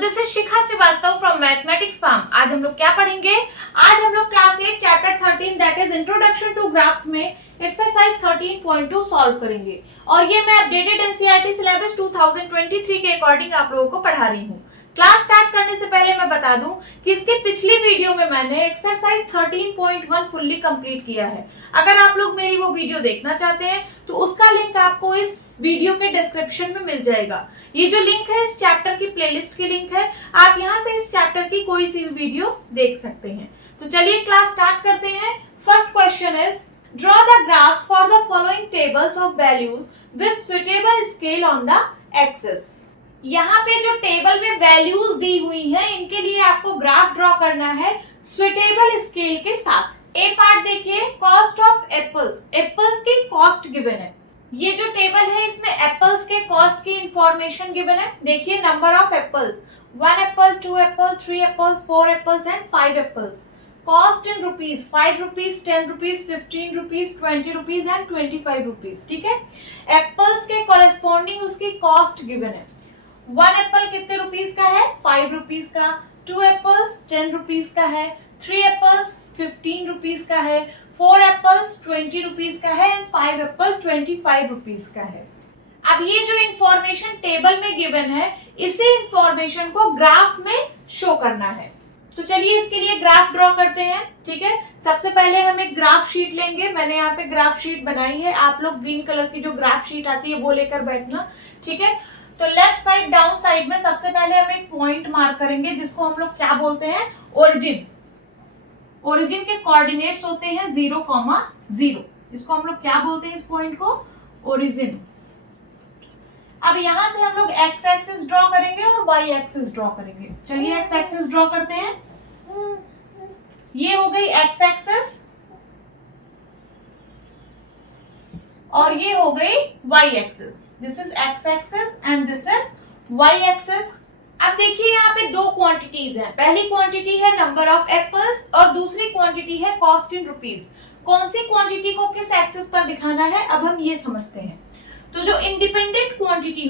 This is Shikha Srivastava from mathematics farm. आज हम लोग क्या पढ़ेंगे? आज हम लोग class 8 chapter 13 that is introduction to graphs में एक्सरसाइज 13.2 सॉल्व करेंगे और ये मैं अपडेटेड एनसीईआरटी सिलेबस 2023 के अकॉर्डिंग आप लोगों को पढ़ा रही हूँ। क्लास स्टार्ट करने से पहले मैं बता दूं कि इसके पिछली वीडियो में मैंने एक्सरसाइज 13.1 फुल्ली कंप्लीट किया है। अगर आप लोग मेरी वो वीडियो देखना चाहते हैं तो उसका लिंक आपको इस वीडियो के डिस्क्रिप्शन में मिल जाएगा। ये जो लिंक है इस चैप्टर की प्लेलिस्ट की लिंक है, आप यहाँ से इस चैप्टर की कोई सी भी वीडियो देख सकते हैं। तो चलिए क्लास स्टार्ट करते हैं। First question is draw the graphs for the following tables of values with suitable scale on the axis. यहाँ पे जो टेबल में वैल्यूज दी हुई हैं इनके लिए आपको ग्राफ ड्रॉ करना है सुटेबल स्केल के साथ। ए पार्ट देखिए, कॉस्ट ऑफ एप्पल्स, एप्पल्स की कॉस्ट गिवन है। ये जो टेबल है इसमें एप्पल्स के कॉस्ट की इंफॉर्मेशन गिवन है। देखिए number of apples, 1 apple, 2 Apple, 3 apples, 4 apples and 5 apples. Cost in rupees, 5 rupees, 10 rupees, 15 rupees, 20 rupees and 25 rupees. ठीक है, एप्पल्स के कॉरेस्पॉन्डिंग उसकी कॉस्ट गिवन है। 1 एप्पल कितने रुपीज का है? 5 रुपीज का। 2 एप्पल्स 10 रुपीज का है। 3 एप्पल्स 15 रुपीज का है। 4 एप्पल्स 20 रुपीज का है एंड 5 एप्पल 25 रुपीज का है। अब ये जो इंफॉर्मेशन टेबल में गिवन है इसी इंफॉर्मेशन को ग्राफ में शो करना है। तो चलिए इसके लिए ग्राफ ड्रॉ करते हैं। ठीक है, सबसे पहले हम एक ग्राफ शीट लेंगे। मैंने यहाँ पे ग्राफ शीट बनाई है, आप लोग ग्रीन कलर की जो ग्राफ शीट आती है वो लेकर बैठना। ठीक है, तो लेफ्ट साइड डाउन साइड में सबसे पहले हम एक पॉइंट मार्क करेंगे जिसको हम लोग क्या बोलते हैं? ओरिजिन। ओरिजिन के कोऑर्डिनेट्स होते हैं 0,0। इसको हम लोग क्या बोलते हैं? इस पॉइंट को ओरिजिन। अब यहां से हम लोग एक्स एक्सिस ड्रॉ करेंगे और वाई एक्सिस ड्रॉ करेंगे। चलिए एक्स एक्सिस ड्रॉ करते हैं। ये हो गई एक्स एक्सिस और ये हो गई Y axis. This is X axis and this is Y axis. अब देखिए यहाँ पे दो क्वांटिटीज हैं। पहली क्वांटिटी है नंबर ऑफ एप्पल्स और दूसरी क्वांटिटी है कॉस्ट इन रुपीज। कौन सी क्वांटिटी को किस एक्सिस पर दिखाना है अब हम ये समझते हैं। तो जो इंडिपेंडेंट क्वांटिटी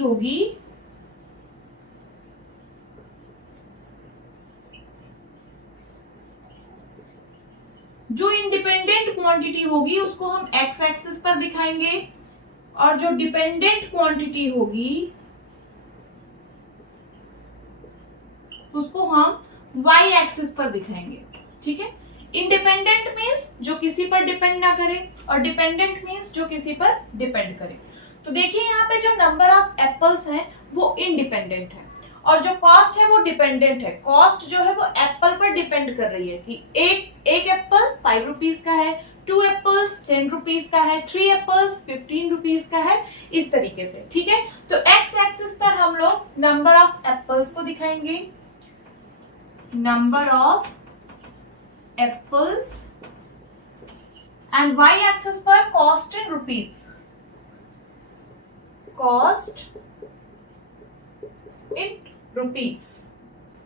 होगी उसको हम एक्स एक्सिस पर दिखाएंगे और जो डिपेंडेंट क्वांटिटी होगी उसको हम y एक्सिस पर दिखाएंगे। ठीक है, इंडिपेंडेंट मींस जो किसी पर डिपेंड ना करे और डिपेंडेंट मींस जो किसी पर डिपेंड करे। तो देखिए यहाँ पे जो नंबर ऑफ एप्पल्स हैं वो इंडिपेंडेंट है और जो कॉस्ट है वो डिपेंडेंट है। कॉस्ट जो है वो एप्पल पर डिपेंड कर रही है कि एक एप्पल 5 रुपीज का है, 2 एप्पल्स 10 रुपीज का है, 3 एप्पल्स 15 रुपीज का है, इस तरीके से। ठीक है, तो एक्स एक्सिस पर हम लोग नंबर ऑफ एप्पल्स को दिखाएंगे, number of apples, and y axis पर cost in rupees, cost in rupees।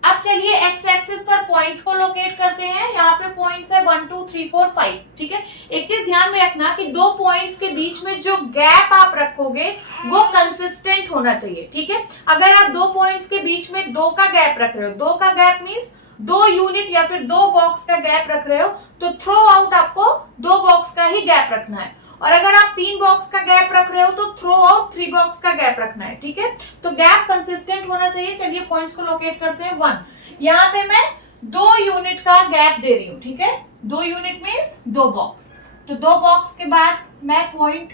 अब चलिए x एक्सिस पर पॉइंट्स को लोकेट करते हैं। यहाँ पे पॉइंट्स है 1 2 3 4 5। ठीक है, एक चीज ध्यान में रखना कि दो पॉइंट्स के बीच में जो गैप आप रखोगे वो कंसिस्टेंट होना चाहिए। ठीक है, अगर आप दो पॉइंट्स के बीच में 2 का गैप रख रहे हो, 2 का गैप मींस 2 यूनिट या फिर 2 बॉक्स का गैप रख रहे हो, तो थ्रो आउट आपको 2 बॉक्स का ही गैप रखना है। और अगर आप 3 बॉक्स का गैप रख रहे हो तो थ्रो आउट 3 बॉक्स का गैप रखना है। ठीक है, तो गैप कंसिस्टेंट होना चाहिए। चलिए पॉइंट्स को लोकेट करते हैं। 1, यहाँ पे मैं 2 यूनिट का गैप दे रही हूँ। ठीक है, 2 यूनिट मीन्स 2 बॉक्स। तो 2 बॉक्स के बाद मैं पॉइंट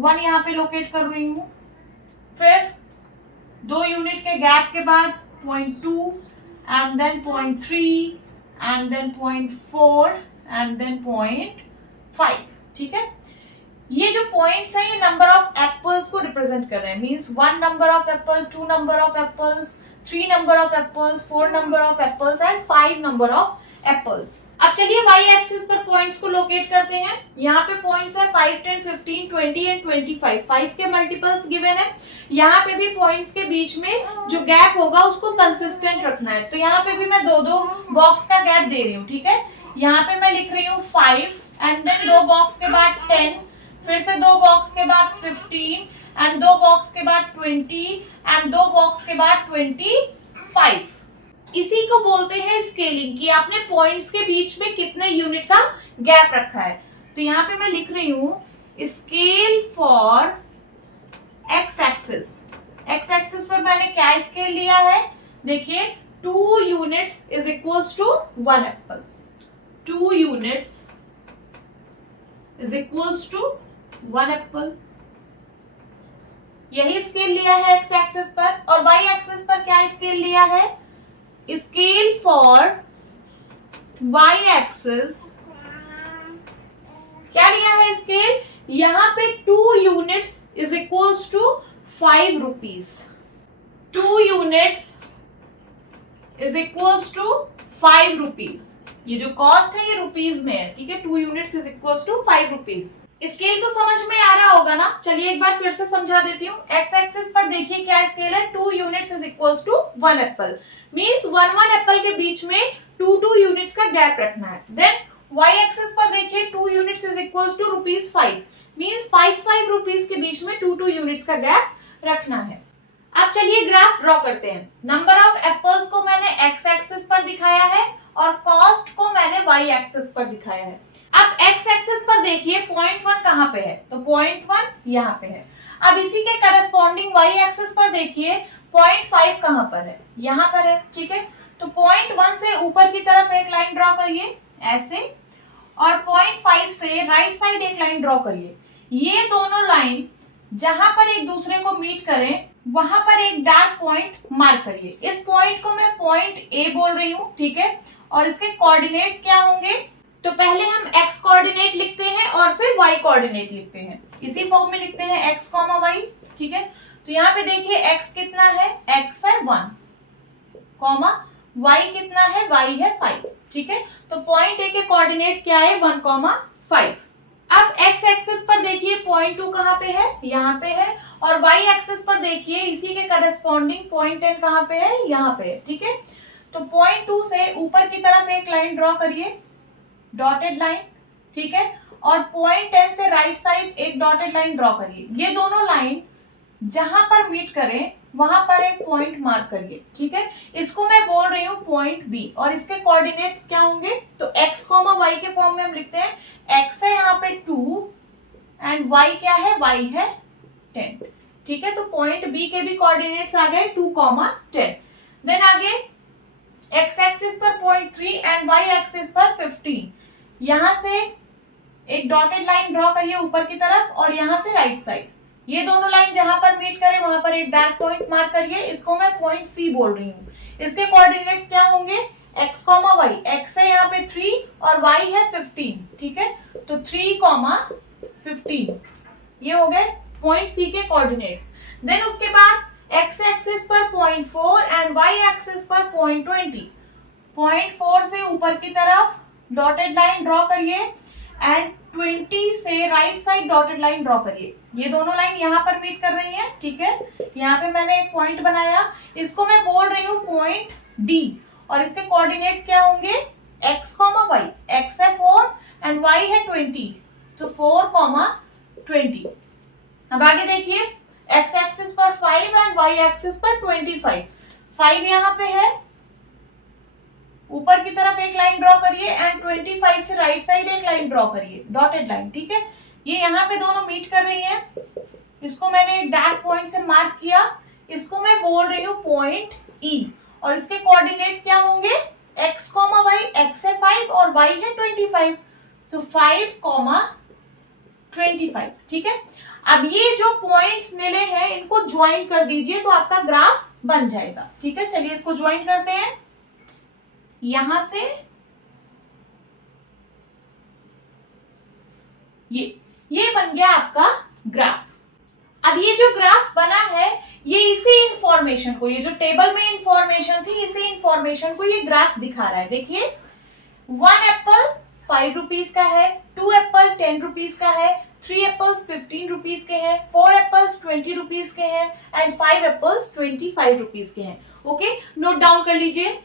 1 यहाँ पे लोकेट कर रही हूँ। फिर 2 यूनिट के गैप के बाद point 2 and then point 3 and then point 4 and then point 5। ठीक है, ये जो पॉइंट्स हैं ये नंबर ऑफ एप्पल्स को रिप्रेजेंट कर रहे हैं। Means 1 number of Apple, 2 number of apples, 3 number of apples, 4 number of apples and 5 number of apples. अब चलिए y एक्सिस पर पॉइंट्स को लोकेट करते हैं। यहाँ पे पॉइंट्स है 5 10 15 20 एंड 25। 5 के मल्टीपल्स गिवन है। यहाँ पे भी पॉइंट्स के बीच में जो गैप होगा उसको कंसिस्टेंट रखना है। तो यहाँ पे भी मैं 2 बॉक्स का गैप दे रही हूँ। ठीक है, यहाँ पे मैं लिख रही हूँ 5 एंड देन 2 बॉक्स के बाद 10, फिर से 2 बॉक्स के बाद 15 एंड 2 बॉक्स के बाद 20 एंड 2 बॉक्स के बाद 25। इसी को बोलते हैं स्केलिंग, कि आपने पॉइंट्स के बीच में कितने यूनिट का गैप रखा है। तो यहाँ पे मैं लिख रही हूं scale for x axis. X axis पर मैंने क्या स्केल लिया है, देखिए 2 units is equals to 1 apple. 2 units is equals to 1 apple, यही स्केल लिया है एक्स एक्सिस पर। और वाई एक्सिस पर क्या स्केल लिया है, स्केल फॉर वाई एक्सिस क्या लिया है स्केल, यहां पे 2 units is equals to 5 rupees. 2 units is equals to 5 rupees. ये जो कॉस्ट है ये रुपीज में है, ठीक है। 2 units is equals to 5 rupees. Scale तो समझ में आ रहा होगा ना, चलिए एक बार फिर से समझा देती हूँ। एक्स एक्सिस पर देखिए क्या स्केल है, 2 units is equals to 1 apple, means 1 apple के बीच में 2 यूनिट्स का गैप रखना है। देन वाई एक्सिस पर देखिए 2 units is equals to ₹5, means 5 rupees के बीच में 2 यूनिट्स का गैप रखना है। अब चलिए ग्राफ ड्रॉ करते हैं। नंबर ऑफ एप्पल्स को मैंने एक्स एक्सिस पर दिखाया है और कॉस्ट को मैंने वाई एक्सिस पर दिखाया है। अब एक्स एक्सिस पर देखिए पॉइंट 1 कहाँ पे है, तो पॉइंट 1 यहाँ पे है। अब इसी के करस्पॉन्डिंग वाई एक्सिस पर देखिए पॉइंट 5 कहाँ पर है, यहाँ पर है, ठीक है। तो पॉइंट 1 से ऊपर की तरफ एक लाइन ड्रॉ करिए ऐसे, और पॉइंट 5 से राइट साइड एक लाइन ड्रॉ करिए। ये दोनों लाइन जहां पर एक दूसरे को मीट करें वहां पर एक डार्क पॉइंट मार्क करिए। इस पॉइंट को मैं पॉइंट ए बोल रही हूँ, ठीक है। और इसके कोऑर्डिनेट्स क्या होंगे, तो पहले हम x कोऑर्डिनेट लिखते हैं और फिर y कोऑर्डिनेट लिखते हैं। इसी फॉर्म में लिखते हैं x, y, ठीक है। तो यहाँ पे देखिए x कितना है, x है 1, y कितना है, y है 5, ठीक है। तो पॉइंट ए के कोऑर्डिनेट्स क्या है, 1, 5। अब x एक्सिस पर देखिए पॉइंट 2 कहाँ पे है, यहाँ पे है। और y एक्सिस पर देखिए इसी के करस्पॉन्डिंग पॉइंट 10 कहाँ पे है, यहाँ पे है, ठीक है। तो पॉइंट 2 से ऊपर की तरफ एक लाइन ड्रॉ करिए, डॉटेड लाइन, ठीक है। और पॉइंट 10 से राइट साइड एक डॉटेड लाइन ड्रॉ करिए। ये दोनों लाइन जहां पर मीट करें वहां पर एक पॉइंट मार्क करिए, ठीक है। इसको मैं बोल रही हूँ पॉइंट बी, और इसके कोऑर्डिनेट्स क्या होंगे, तो x, y के फॉर्म में हम लिखते हैं x है यहाँ पे 2 एंड y क्या है, y है 10, ठीक है। तो पॉइंट बी के भी कोऑर्डिनेट्स आ गए 2, 10। देन आगे x एक्सिस पर पॉइंट 3 एंड y एक्सिस पर 15। यहां से एक डॉटेड लाइन ड्रॉ करिए ऊपर की तरफ और यहां से राइट साइड। ये दोनों लाइन जहां पर मीट करें वहां पर एक डार्क पॉइंट मार्क करिए। इसको मैं पॉइंट सी बोल रही हूँ। इसके कोऑर्डिनेट्स क्या होंगे, x, y, x है यहाँ पे 3 और y है 15, ठीक है। तो 3, 15 ये हो गए पॉइंट सी के कोऑर्डिनेट्स। देन उसके बाद x एक्सिस पर पॉइंट 4 एंड y एक्सिस पर पॉइंट 20। पॉइंट 4 से ऊपर की तरफ डॉटेड लाइन ड्रॉ करिए एंड 20 से right side dotted line draw करिए। ये दोनों लाइन यहाँ पर मीट कर रही हैं, ठीक है। यहाँ पे मैंने एक पॉइंट बनाया, इसको मैं बोल रही हूँ पॉइंट डी, और इसके कोऑर्डिनेट्स क्या होंगे, x, y, x है 4 एंड y है 20, तो 4, 20। अब आगे देखिए x एक्सिस पर 5 एंड y एक्सिस पर 25। 5 यहाँ पे है, ऊपर की तरफ एक लाइन ड्रॉ करिए एंड 25 से राइट साइड एक लाइन ड्रॉ करिए, डॉटेड लाइन, ठीक है। ये यहाँ पे दोनों मीट कर रही हैं। इसको मैंने एक डार्क पॉइंट से मार्क किया, इसको मैं बोल रही हूँ पॉइंट ई, और इसके कोऑर्डिनेट्स क्या होंगे, x, y, x है 5 और y है 25, तो 5, 25, ठीक है। अब ये जो पॉइंट्स मिले हैं इनको ज्वाइन कर दीजिए तो आपका ग्राफ बन जाएगा, ठीक है। चलिए इसको ज्वाइन करते हैं। यहां से ये बन गया आपका ग्राफ। अब ये जो ग्राफ बना है ये इसी इंफॉर्मेशन को, ये जो टेबल में इंफॉर्मेशन थी इसी इंफॉर्मेशन को ये ग्राफ दिखा रहा है। देखिए 1 एप्पल 5 रुपीज का है, 2 एप्पल 10 रुपीज का है, 3 एप्पल्स 15 रुपीज के हैं, 4 एप्पल्स 20 रुपीज के हैं एंड 5 एप्पल्स 25 रुपीज के हैं। ओके, नोट डाउन कर लीजिए।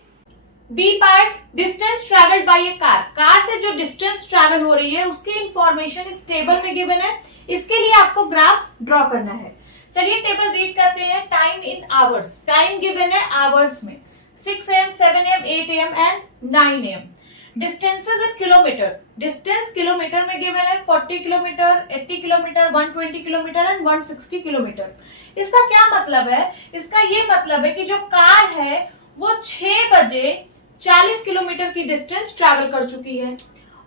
B part, distance travelled by a car. Car से जो डिस्टेंस ट्रेवल हो रही है उसकी इंफॉर्मेशन इस टेबल में गिवन है। इसके लिए आपको ग्राफ ड्रॉ करना है। चलिए टेबल रीड करते हैं। Time in hours, time given है आवर्स में। 6 am, 7 am, 8 am and 9 am. Distances in kilometre, distance kilometre में गिवन है 40 kilometre, 80 kilometre, 120 kilometre and 160 kilometre. इसका क्या मतलब है? इसका ये मतलब है कि जो कार है वो 6 बजे 40 किलोमीटर की डिस्टेंस ट्रैवल कर चुकी है,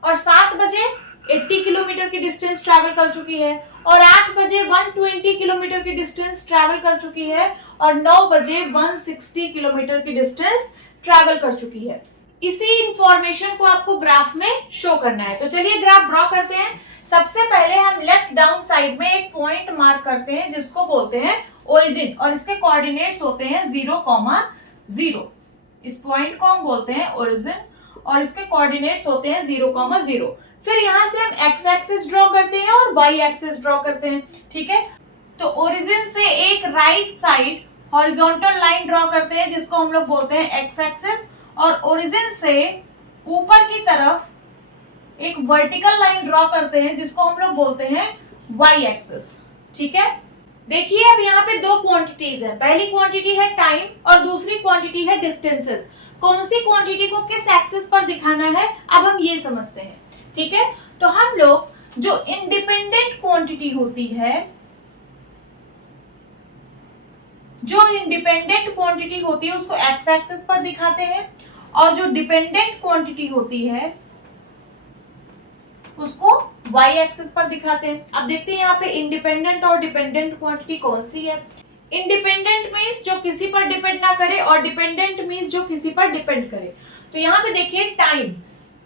और 7 बजे 80 किलोमीटर की डिस्टेंस ट्रैवल कर चुकी है, और 8 बजे 120 किलोमीटर की डिस्टेंस ट्रैवल कर चुकी है, और 9 बजे 160 किलोमीटर की डिस्टेंस ट्रैवल कर चुकी है। इसी इंफॉर्मेशन को आपको ग्राफ में शो करना है। तो चलिए ग्राफ ड्रॉ करते हैं। सबसे पहले हम लेफ्ट डाउन साइड में एक पॉइंट मार्क करते हैं जिसको बोलते हैं ओरिजिन, और इसके कोऑर्डिनेट्स होते हैं 0,0। इस पॉइंट को हम बोलते हैं ओरिजिन और इसके कोऑर्डिनेट्स होते हैं 0,0। फिर यहां से हम एक्स एक्सिस ड्रॉ करते हैं और वाई एक्सिस ड्रॉ करते हैं, ठीक है। तो ओरिजिन से एक right side horizontal line draw करते हैं जिसको हम लोग बोलते हैं एक्स एक्सिस, और ओरिजिन से ऊपर की तरफ एक वर्टिकल लाइन ड्रॉ करते हैं जिसको हम लोग बोलते हैं वाई एक्सिस, ठीक है। देखिए अब यहाँ पे दो क्वांटिटीज है, पहली क्वांटिटी है टाइम और दूसरी क्वांटिटी है डिस्टेंसेस। कौन सी क्वांटिटी को किस एक्सिस पर दिखाना है अब हम ये समझते हैं, ठीक है। तो हम लोग जो इंडिपेंडेंट क्वांटिटी होती है, जो इंडिपेंडेंट क्वांटिटी होती है उसको एक्स एक्सिस पर दिखाते हैं, और जो डिपेंडेंट क्वांटिटी होती है उसको वाई एक्सिस पर दिखाते हैं। अब देखते हैं यहाँ पे इंडिपेंडेंट और डिपेंडेंट क्वांटिटी कौन सी है। इंडिपेंडेंट मींस जो किसी पर डिपेंड ना करे, और डिपेंडेंट मींस जो किसी पर डिपेंड करे। तो यहाँ पे देखिए टाइम,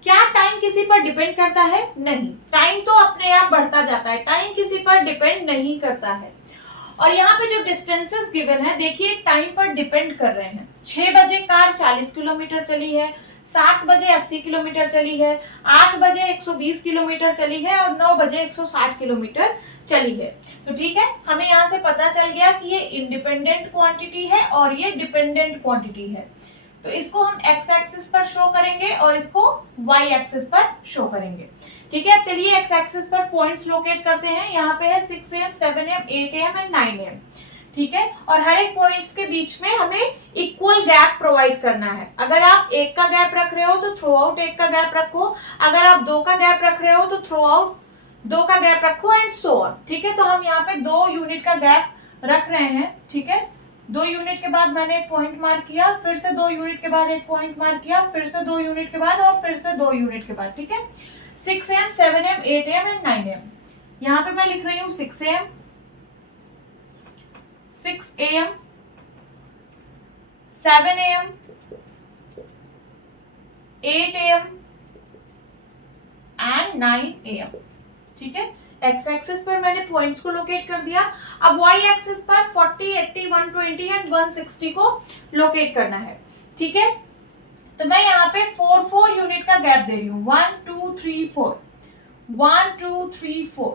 क्या टाइम किसी पर डिपेंड करता है? नहीं, टाइम तो अपने आप बढ़ता जाता है, टाइम किसी पर डिपेंड नहीं करता है। और यहाँ पे जो डिस्टेंसेस गिवन है देखिए टाइम पर डिपेंड कर रहे हैं। 6 बजे कार 40 किलोमीटर चली है, 7 बजे 80 किलोमीटर चली है, 8 बजे 120 किलोमीटर चली है, और 9 बजे 160 किलोमीटर चली है। तो ठीक है, हमें यहाँ से पता चल गया कि ये इंडिपेंडेंट क्वांटिटी है और ये डिपेंडेंट क्वांटिटी है। तो इसको हम एक्स एक्सिस पर शो करेंगे और इसको वाई एक्सिस पर शो करेंगे, ठीक है। अब चलिए एक्स एक्सिस पर पॉइंट्स लोकेट करते हैं। यहाँ पे है 6 am, 7 am, 8 am and 9 am, ठीक है। और हर एक पॉइंट्स के बीच में हमें इक्वल गैप प्रोवाइड करना है। अगर आप एक का गैप रख रहे हो तो थ्रो आउट एक का गैप रखो, अगर आप 2 का गैप रख रहे हो तो थ्रो आउट 2 का गैप रखो, एंड सो ऑन, ठीक है। तो हम यहाँ पे 2 यूनिट का गैप रख रहे हैं, ठीक है। 2 यूनिट के बाद मैंने एक पॉइंट मार्क किया, फिर से 2 यूनिट के बाद एक पॉइंट मार्क किया, फिर से 2 यूनिट के बाद, और फिर से 2 यूनिट के बाद, ठीक है। 6 am, 7 am, 8 am and 9 am। यहाँ पे मैं लिख रही हूँ 6 am, 6 am, 7 am, 8 am and 9 am, ठीक है। एक्स एक्सिस पर मैंने पॉइंट्स को लोकेट कर दिया। अब वाई एक्सिस पर 40, 80, 120 एंड 160 को लोकेट करना है, ठीक है। तो मैं यहाँ पे 4 यूनिट का गैप दे रही हूँ, 1 2 3 4, 1 2 3 4।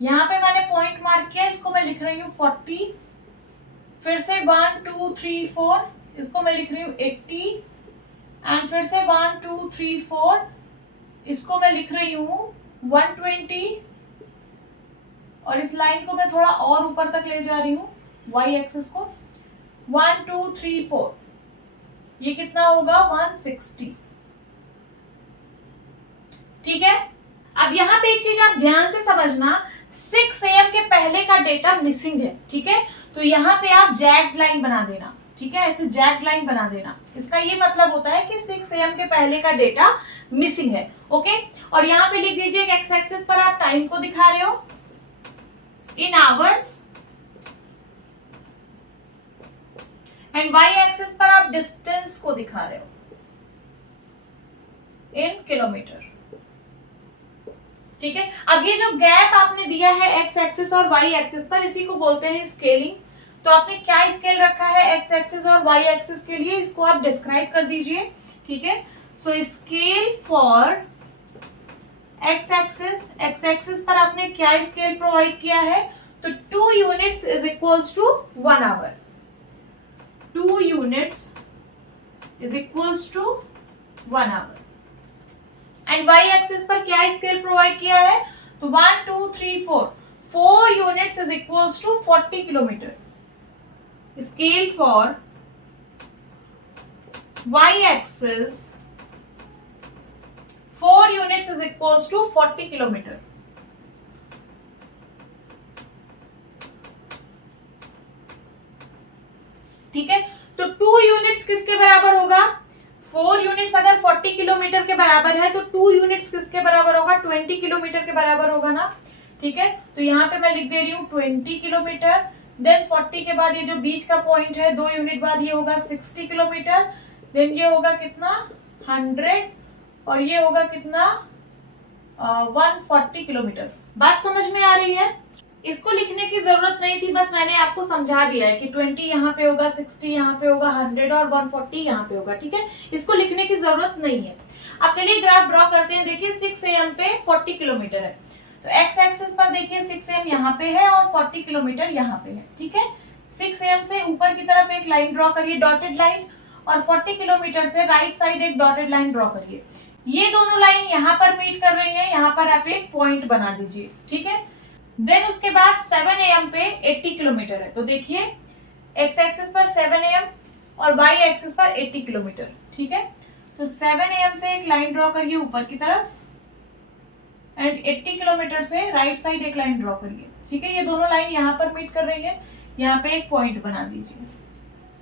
यहाँ पे मैंने पॉइंट मार्क किया, इसको मैं लिख रही हूँ 40, फिर से 1 2 3 4, इसको मैं लिख रही हूँ 80, एंड फिर से 1 2 3 4, इसको मैं लिख रही हूँ 120, और इस लाइन को मैं थोड़ा और ऊपर तक ले जा रही हूँ वाई एक्सिस को, 1 2 3 4, ये कितना होगा 160, ठीक है। अब यहाँ पे एक चीज आप ध्यान से समझना, 6 am के पहले का डेटा मिसिंग है, ठीक है। तो यहाँ पे आप जैग्ड लाइन बना देना, ठीक है, ऐसे जैग्ड लाइन बना देना। इसका ये मतलब होता है कि 6 am के पहले का डेटा मिसिंग है, ओके। और यहाँ पे लिख दीजिए एक्स एक्सिस पर आप टाइम को दिखा रहे हो in hours, and Y axis पर आप डिस्टेंस को दिखा रहे हो इन किलोमीटर, ठीक है। अब ये जो गैप आपने दिया है एक्स एक्सिस और वाई एक्सिस पर, इसी को बोलते हैं स्केलिंग। तो आपने क्या स्केल रखा है एक्स एक्सिस और वाई एक्सिस के लिए, इसको आप डिस्क्राइब कर दीजिए, ठीक है। So scale for x axis पर आपने क्या स्केल प्रोवाइड किया है, तो 2 units is equals to 1 hour, 2 units is equals to 1 hour. And Y axis पर क्या स्केल प्रोवाइड किया है, तो 1 2 3 4 units is equals to 40 kilometre. Scale for y axis 4 units is equals to 40 kilometre. ठीक है, तो 2 यूनिट्स किसके बराबर होगा? 4 यूनिट्स अगर 40 किलोमीटर के बराबर है तो 2 यूनिट्स किसके बराबर होगा? 20 किलोमीटर के बराबर होगा ना। ठीक है, तो यहाँ पे मैं लिख दे रही हूँ 20 किलोमीटर, देन 40 के बाद ये जो बीच का पॉइंट है 2 यूनिट बाद ये होगा 60 किलोमीटर, देन ये होगा कितना 100 और ये होगा कितना 140 किलोमीटर। बात समझ में आ रही है? इसको लिखने की जरूरत नहीं थी, बस मैंने आपको समझा दिया है कि 20 यहाँ पे होगा, 60 यहाँ पे होगा, 100 और 140 यहाँ पे होगा। ठीक है, इसको लिखने की जरूरत नहीं है। अब चलिए ग्राफ ड्रॉ करते हैं। देखिए 6 AM पे 40 किलोमीटर है, तो एक्स एक्सिस पर देखिए 6 AM यहाँ पे है और 40 किलोमीटर यहाँ पे है। ठीक है, 6 AM से ऊपर की तरफ एक लाइन ड्रॉ करिए, डॉटेड लाइन, और 40 किलोमीटर से राइट साइड एक डॉटेड लाइन ड्रॉ करिए। ये दोनों लाइन यहाँ पर मीट कर रही है, यहाँ पर आप एक पॉइंट बना दीजिए। ठीक है, देन उसके बाद 7 AM पे 80 किलोमीटर है, तो देखिए एक्स एक्सिस पर 7 AM और वाई एक्सिस पर 80 किलोमीटर। ठीक है, तो 7 AM से एक लाइन ड्रॉ करिए ऊपर की तरफ एंड 80 किलोमीटर से राइट साइड एक लाइन ड्रॉ करिए। ठीक है, ये दोनों लाइन यहाँ पर मीट कर रही है, यहाँ पे एक पॉइंट बना दीजिए।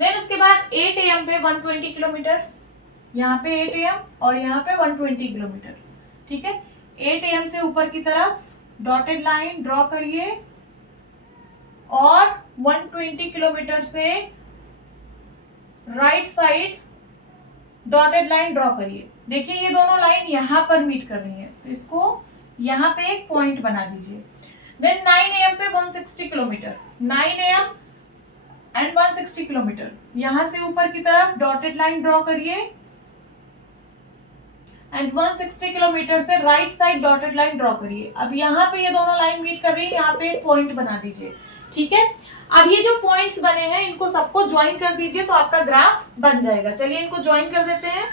देन उसके बाद 8 AM पे 120 किलोमीटर, यहाँ पे 8 AM और यहाँ पे 120 किलोमीटर। ठीक है, 8 AM से ऊपर की तरफ डॉटेड लाइन ड्रॉ करिए और 120 किलोमीटर से right side dotted line draw करिए। देखिए ये दोनों लाइन यहाँ पर मीट कर रही है, तो इसको यहाँ पे एक पॉइंट बना दीजिए। देन 9 AM पे 160 किलोमीटर, 9 AM एंड 160 किलोमीटर, यहां से ऊपर की तरफ डॉटेड लाइन ड्रॉ करिए एंड 160 किलोमीटर से right side dotted line draw करिए। अब यहाँ पे ये दोनों लाइन मीट कर रही है, यहाँ पे एक पॉइंट बना दीजिए। ठीक है, अब ये जो पॉइंट्स बने हैं इनको सबको ज्वाइन कर दीजिए तो आपका ग्राफ बन जाएगा। चलिए इनको ज्वाइन कर देते हैं।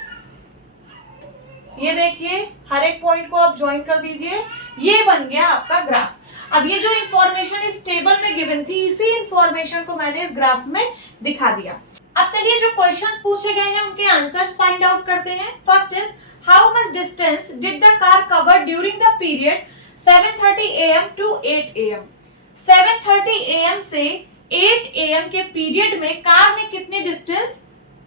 ये देखिए हर एक पॉइंट को आप ज्वाइन कर दीजिए, ये बन गया आपका ग्राफ। अब ये जो इंफॉर्मेशन इस टेबल में गिवन थी, इसी इंफॉर्मेशन को मैंने इस ग्राफ में दिखा दिया। अब चलिए जो क्वेश्चंस पूछे गए हैं उनके आंसर्स फाइंड आउट करते हैं। First is how much distance did the car cover during the period 7:30 AM to 8 AM। 7:30 AM से 8 AM के पीरियड में कार ने कितनी डिस्टेंस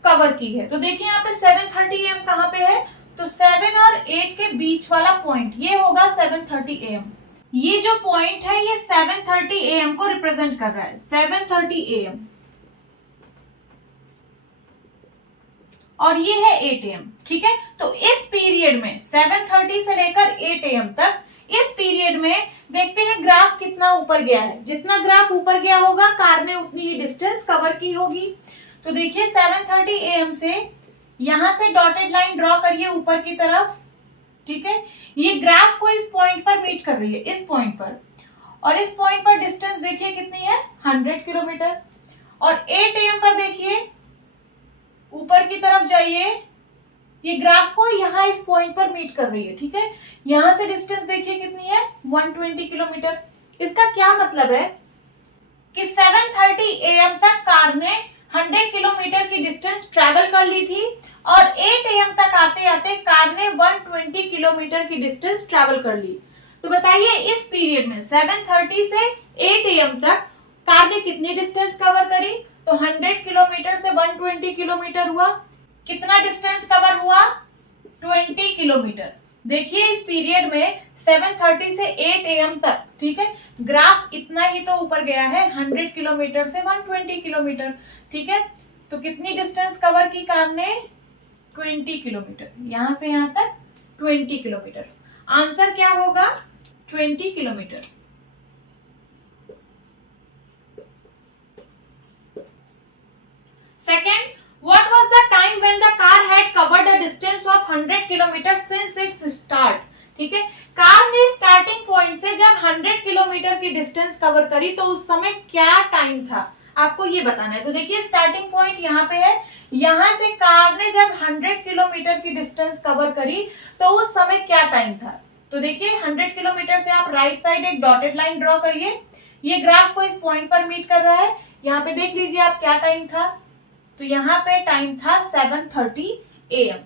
कवर की है? तो देखिए यहाँ पे 7:30 AM कहाँ पे है, तो 7 और 8 के बीच वाला पॉइंट ये होगा 7:30 AM। ये जो पॉइंट है ये 7:30 AM को रिप्रेजेंट कर रहा है, 7:30 AM, और ये है 8 AM। ठीक है, तो इस पीरियड में 7:30 से लेकर 8 AM तक, इस पीरियड में देखते हैं ग्राफ कितना ऊपर गया है। जितना ग्राफ ऊपर गया होगा कार ने उतनी ही डिस्टेंस कवर की होगी। तो देखिए 7:30 AM से यहां से डॉटेड लाइन ड्रॉ करिए ऊपर की तरफ। ठीक है, ये ग्राफ को इस पॉइंट पर मीट कर रही है, इस पॉइंट पर, और इस पॉइंट पर डिस्टेंस देखिए कितनी है 100 किलोमीटर। और 8 AM पर देखिए ऊपर की तरफ जाइए, ये ग्राफ को यहाँ इस पॉइंट पर मीट कर रही है। ठीक है, यहां से डिस्टेंस देखिए कितनी है 120 किलोमीटर। इसका क्या मतलब है कि 7:30 AM तक कार ने 100 किलोमीटर की डिस्टेंस ट्रैवल कर ली थी और 8 AM तक आते आते कार ने 120 किलोमीटर की डिस्टेंस ट्रैवल कर ली। तो बताइए इस पीरियड में 7:30 से 8 AM तक कार ने कितनी डिस्टेंस कवर करी? तो 100 किलोमीटर से 120 किलोमीटर हुआ, कितना डिस्टेंस कवर हुआ 20 किलोमीटर। देखिए इस पीरियड में 7:30 से 8 AM तक, ठीक है, ग्राफ इतना ही तो ऊपर गया है 100 किलोमीटर से 120 किलोमीटर। ठीक है, तो कितनी डिस्टेंस कवर की कार ने 20 किलोमीटर, यहां से यहां तक 20 किलोमीटर। आंसर क्या होगा 20 kilometre. Second, what was the time when the car had covered a distance of 100 kilometers since its start? ठीक है, कार ने स्टार्टिंग पॉइंट से जब 100 किलोमीटर की डिस्टेंस कवर करी तो उस समय क्या टाइम था, आपको ये बताना है। तो देखिए स्टार्टिंग पॉइंट यहाँ पे है, यहाँ से कार ने जब 100 किलोमीटर की डिस्टेंस कवर करी तो उस समय क्या टाइम था। तो देखिए 100 किलोमीटर से आप राइट साइड एक डॉटेड लाइन ड्रॉ करिए, ये ग्राफ को इस पॉइंट पर मीट कर रहा है। यहाँ पे देख लीजिए आप क्या टाइम था, तो यहाँ पे टाइम था 7:30 AM,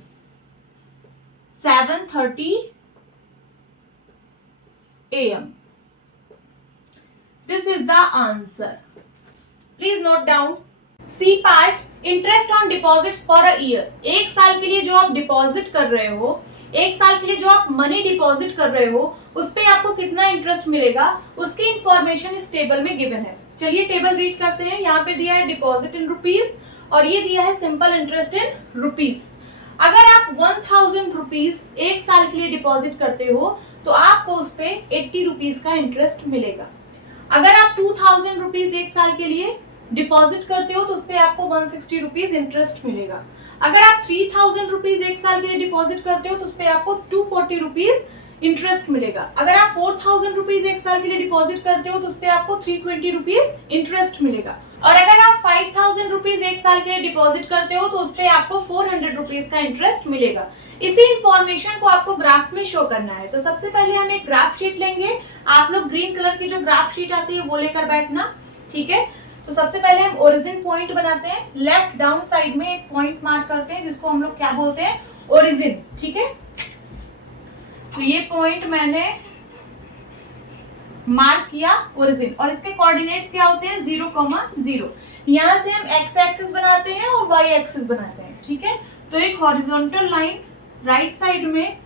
7:30 AM. This is the answer. Please note down. C part, interest on deposits for a year. एक साल के लिए जो आप डिपॉजिट कर रहे हो, एक साल के लिए जो आप मनी डिपॉजिट कर रहे हो, उस पे आपको कितना इंटरेस्ट मिलेगा, उसकी इंफॉर्मेशन इस टेबल में गिवन है. चलिए टेबल रीड करते हैं. यहाँ पे दिया है डिपॉजिट इन रुपीज और ये दिया है सिंपल इंटरेस्ट इन रुपीज. अगर आप 1000 रुपीज एक साल के लिए डिपॉजिट करते हो तो आपको उस पे 80 रुपीज का इंटरेस्ट मिलेगा. अगर आप 2000 रुपीज एक साल के लिए डिपॉजिट करते हो तो उस पे आपको 160 रुपीज इंटरेस्ट मिलेगा. अगर आप 3000 रुपीज एक साल के लिए डिपॉजिट करते हो तो उस पे आपको 240 रुपीज इंटरेस्ट मिलेगा. अगर आप 4000 रुपीज एक साल के लिए डिपॉजिट करते हो तो उस पे आपको 320 रुपीज इंटरेस्ट मिलेगा. और अगर आप 5000 रुपीज एक साल के लिए डिपॉजिट करते हो तो उस पे आपको 400 रुपीज का इंटरेस्ट मिलेगा. इसी इंफॉर्मेशन को आपको ग्राफ में शो करना है. तो सबसे पहले हम एक ग्राफ शीट लेंगे. आप लोग ग्रीन कलर की जो ग्राफ शीट आती है वो लेकर बैठना, ठीक है. तो सबसे पहले हम ओरिजिन पॉइंट बनाते हैं. लेफ्ट डाउन साइड में एक पॉइंट मार्क करते हैं जिसको हम लोग क्या बोलते हैं, ओरिजिन, ठीक है. तो ये पॉइंट मैंने मार्क किया ओरिजिन और इसके कोऑर्डिनेट्स क्या होते हैं 0,0. यहां से हम एक्स एक्सिस बनाते हैं और वाई एक्सिस बनाते हैं, ठीक है. तो एक हॉरिजॉन्टल लाइन राइट साइड में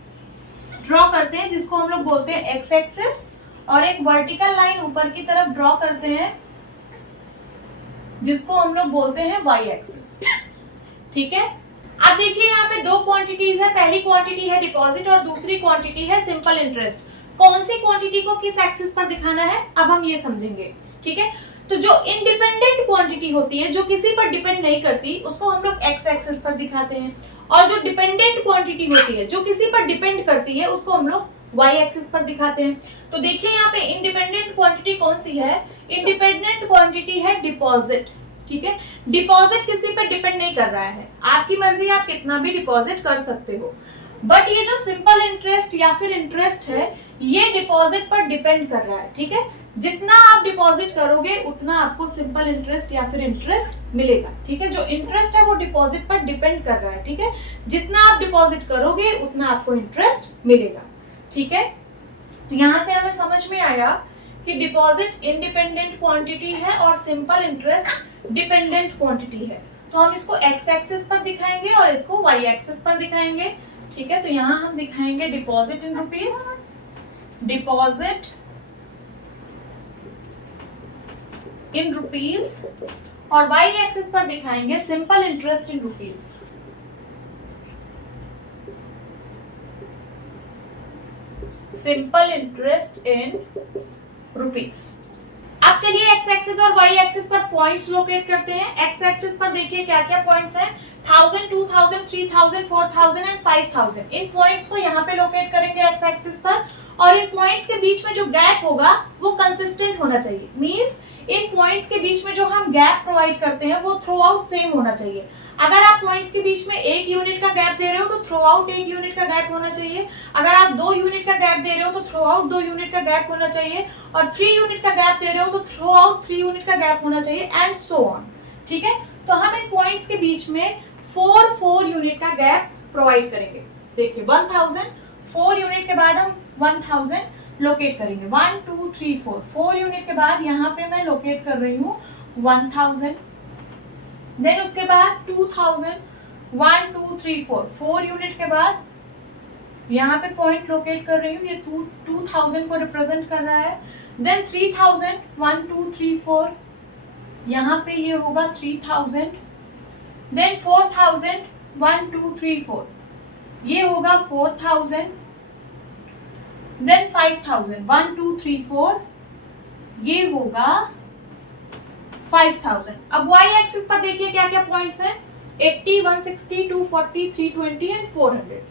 ड्रॉ करते हैं जिसको हम लोग बोलते हैं एक्स एक्सिस और एक वर्टिकल लाइन ऊपर की तरफ ड्रॉ करते हैं जिसको हम लोग बोलते हैं वाई एक्सिस, ठीक है. अब देखिए यहाँ पे दो क्वांटिटीज है. पहली क्वांटिटी है डिपॉजिट और दूसरी क्वांटिटी है सिंपल इंटरेस्ट. कौन सी क्वांटिटी को किस एक्सिस पर दिखाना है अब हम ये समझेंगे, ठीक है. तो जो इंडिपेंडेंट क्वांटिटी होती है, जो किसी पर डिपेंड नहीं करती, उसको हम लोग एक्स एक्सिस पर दिखाते हैं. और जो डिपेंडेंट क्वांटिटी होती है, जो किसी पर डिपेंड करती है, उसको हम लोग वाई एक्सिस पर दिखाते हैं. तो देखिए यहाँ पे इंडिपेंडेंट क्वांटिटी कौन सी है, इंडिपेंडेंट क्वांटिटी है डिपॉजिट, ठीक है. डिपॉजिट किसी पर डिपेंड नहीं कर रहा है, आपकी मर्जी, आप कितना भी डिपॉजिट कर सकते हो. बट ये जो सिंपल इंटरेस्ट या फिर इंटरेस्ट है, ये डिपॉजिट पर डिपेंड कर रहा है, ठीक है. जितना आप डिपॉजिट करोगे उतना आपको सिंपल इंटरेस्ट या फिर इंटरेस्ट मिलेगा, ठीक है. जो इंटरेस्ट है वो डिपॉजिट पर डिपेंड कर रहा है, ठीक है. जितना आप डिपॉजिट करोगे उतना आपको इंटरेस्ट मिलेगा, ठीक है. तो यहाँ से हमें समझ में आया कि डिपॉजिट इंडिपेंडेंट क्वांटिटी है और सिंपल इंटरेस्ट डिपेंडेंट क्वांटिटी है. तो हम इसको एक्स एक्सिस पर दिखाएंगे और इसको वाई एक्सिस पर दिखाएंगे, ठीक है. तो यहाँ हम दिखाएंगे deposit in rupees, deposit in rupees और वाई एक्सिस पर दिखाएंगे simple interest in rupees. Simple interest in rupees. अब चलिए एक्स एक्सिस और वाई एक्सिस पर पॉइंट्स लोकेट करते हैं. एक्स एक्सिस पर देखिए क्या क्या पॉइंट्स हैं, 1000, 2000, 3000, 4000 एंड 5000. इन पॉइंट्स को यहाँ पे लोकेट करेंगे एक्स एक्सिस पर. और इन पॉइंट्स के बीच में जो गैप होगा वो कंसिस्टेंट होना चाहिए. मींस इन पॉइंट्स के बीच में जो हम गैप प्रोवाइड करते हैं वो थ्रू आउट सेम होना चाहिए. अगर आप पॉइंट्स के बीच में 1 यूनिट का गैप दे रहे हो तो थ्रू आउट 1 यूनिट का गैप होना चाहिए. अगर आप 2 यूनिट का गैप दे रहे हो तो थ्रू आउट 2 यूनिट का गैप होना चाहिए. और 3 यूनिट का गैप दे रहे हो तो थ्रू आउट 3 यूनिट का गैप होना चाहिए एंड सो ऑन, ठीक है. तो हम इन पॉइंट्स के बीच में 4 यूनिट का गैप प्रोवाइड करेंगे. देखिए 1000, 4 यूनिट के बाद हम 1000 लोकेट करेंगे. 1 2 3 4 यूनिट के बाद यहाँ पे मैं लोकेट कर रही हूँ 1000. देन उसके बाद 2000, 1 2 3 4 यूनिट के बाद यहाँ पे पॉइंट लोकेट कर रही हूँ, ये 2000 को रिप्रेजेंट कर रहा है. देन 3000, 1 2 3 4 यहाँ पे ये होगा 3000. देन 4000, 1 2 3 4 ये होगा 4000. देन 5000, 1 2 3 4 ये होगा 5000. अब वाई एक्सिस पर देखिए क्या क्या पॉइंट्स हैं, 80, 160, 240, 320 एंड 400.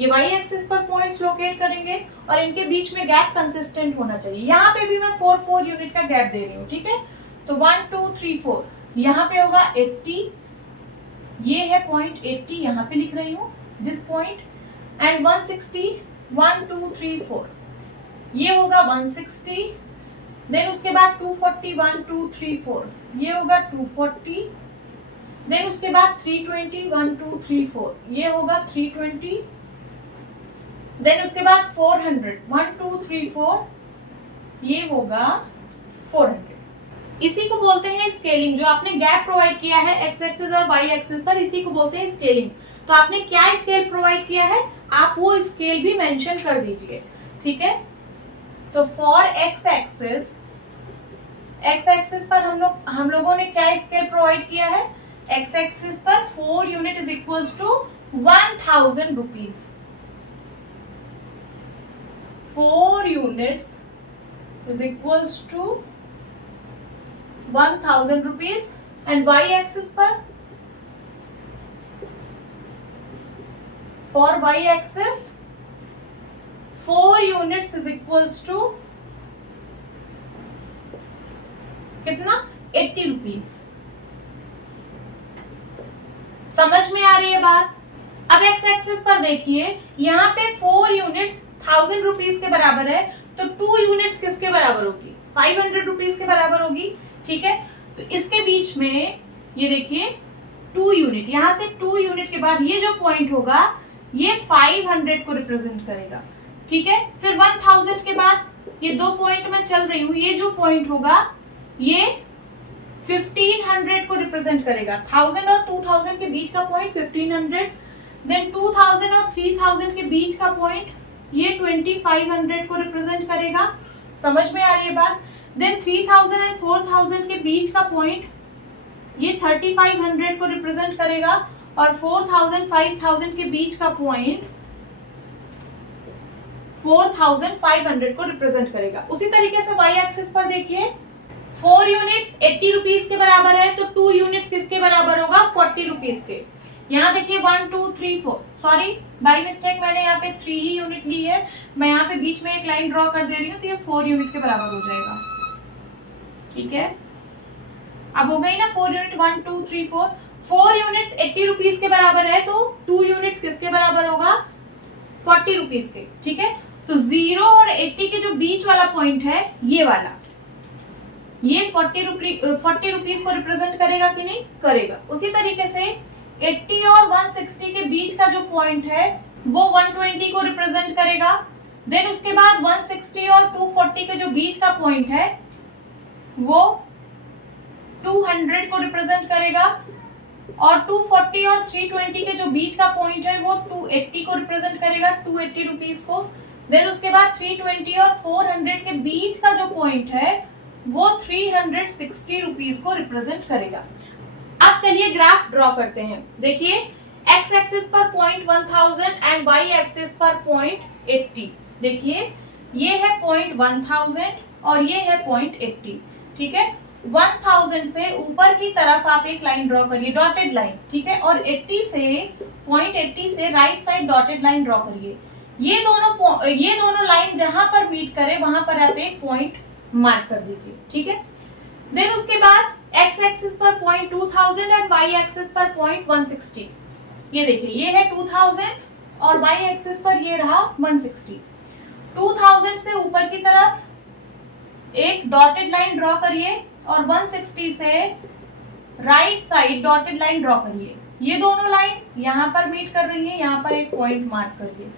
ये वाई एक्सिस पर पॉइंट्स लोकेट करेंगे और इनके बीच में गैप कंसिस्टेंट होना चाहिए. यहाँ पे भी मैं 4 यूनिट का गैप दे रही हूँ, ठीक है. तो 1 2 3 4 यहाँ पे होगा 80, ये है पॉइंट 80 यहाँ पे लिख रही हूँ दिस पॉइंट. एंड 160, 1 2 3 4 ये होगा 160. देन उसके बाद 240, 1 2 3 4 ये होगा 240. देन उसके बाद 320 1 2 3 4 ये होगा 320, देन उसके बाद 400 1 2 3 4 ये होगा 400। इसी को बोलते हैं स्केलिंग। जो आपने गैप प्रोवाइड किया है एक्स एक्सिस और वाई एक्सिस पर, इसी को बोलते हैं स्केलिंग। तो आपने क्या स्केल प्रोवाइड किया है, आप वो स्केल भी मेंशन कर दीजिए, ठीक है। तो फॉर एक्स एक्सिस पर हम लोगों ने क्या स्केल प्रोवाइड किया है, एक्स एक्सिस पर 4 unit is equals to 1000 rupees, 4 units is equals to 1000 rupees. And Y axis पर, for Y axis 4 units is equals to कितना, 80 रुपीज। समझ में आ रही है बात। अब एक्स एक्सिस पर देखिए, यहाँ पे 4 यूनिट्स 1000 रुपीज के बराबर है, तो 2 यूनिट्स किसके बराबर होगी, 500 रुपीज के बराबर होगी, ठीक है। तो इसके बीच में ये देखिए 2 यूनिट, यहां से 2 यूनिट के बाद ये जो पॉइंट होगा ये 500 को रिप्रेजेंट करेगा, ठीक है। फिर 1000 के बाद ये 2 पॉइंट में चल रही हूं, ये जो पॉइंट होगा ये 1500 को रिप्रेजेंट करेगा। 1000 और 2000 के बीच का पॉइंट 1500, देन 2000 और 3000 के बीच का पॉइंट ये 2500 को रिप्रेजेंट करेगा। समझ में आ रही है बात। देन 3000 एंड 4000 के बीच का पॉइंट ये 3500 को रिप्रेजेंट करेगा, और 4000 5000 के बीच का पॉइंट 4500 को रिप्रेजेंट करेगा। उसी तरीके से वाई एक्सिस पर देखिए, 4 यूनिट्स 80 रुपीज के बराबर है, तो 2 यूनिट्स किसके बराबर होगा, 40 रुपीज के। यहाँ देखिए 1 2 3 4, सॉरी बाय मिस्टेक मैंने यहाँ पे 3 ही यूनिट ली है, मैं यहाँ पे बीच में एक लाइन ड्रॉ कर दे रही हूँ, तो ये 4 यूनिट के बराबर हो जाएगा, ठीक है। अब हो गई ना 4 यूनिट, 1 2 3 4, 4 यूनिट्स 80 रुपीज के बराबर है, तो 2 यूनिट्स किसके बराबर होगा, 40 रुपीज के, ठीक है। तो 0 और 80 के जो बीच वाला पॉइंट है ये वाला, ये 40 रुपीज को रिप्रेजेंट करेगा कि नहीं करेगा। उसी तरीके से 80 और 160 के बीच का जो पॉइंट है वो 120 को रिप्रेजेंट करेगा। देन उसके बाद 160 और 240 के जो बीच का पॉइंट है वो 200 को रिप्रेजेंट करेगा, और 240 और 320 के जो बीच का पॉइंट है वो 280 को रिप्रेजेंट करेगा, 280 रुपीज को। देन उसके बाद 320 और 400 के बीच का जो पॉइंट है वो 360 रुपीज को रिप्रेजेंट करेगा। अब चलिए ग्राफ ड्रॉ करते हैं। देखिए एक्स एक्सिस पर पॉइंट 1000 एंड वाई एक्सिस पर पॉइंट 80। देखिए ये है पॉइंट 1000 और ये है पॉइंट 80, ठीक है। 1000 से ऊपर की तरफ आप एक लाइन ड्रॉ करिए, डॉटेड लाइन, ठीक है, और 80 से पॉइंट 80 से right side dotted line draw करिए। ये दोनों लाइन जहां पर मीट करे वहां पर आप एक पॉइंट मार्क कर दीजिए, ठीक है। देन उसके बाद एक्स एक्सिस पर पॉइंट 2000 एंड वाई एक्सिस पर पॉइंट 160। ये देखिए ये है 2000 और वाई एक्सिस पर ये रहा 160। 2000 से ऊपर की तरफ एक डॉटेड लाइन ड्रॉ करिए और 160 से right side dotted line draw करिए। ये दोनों लाइन यहाँ पर मीट कर रही है, यहाँ पर एक पॉइंट मार्क करिए,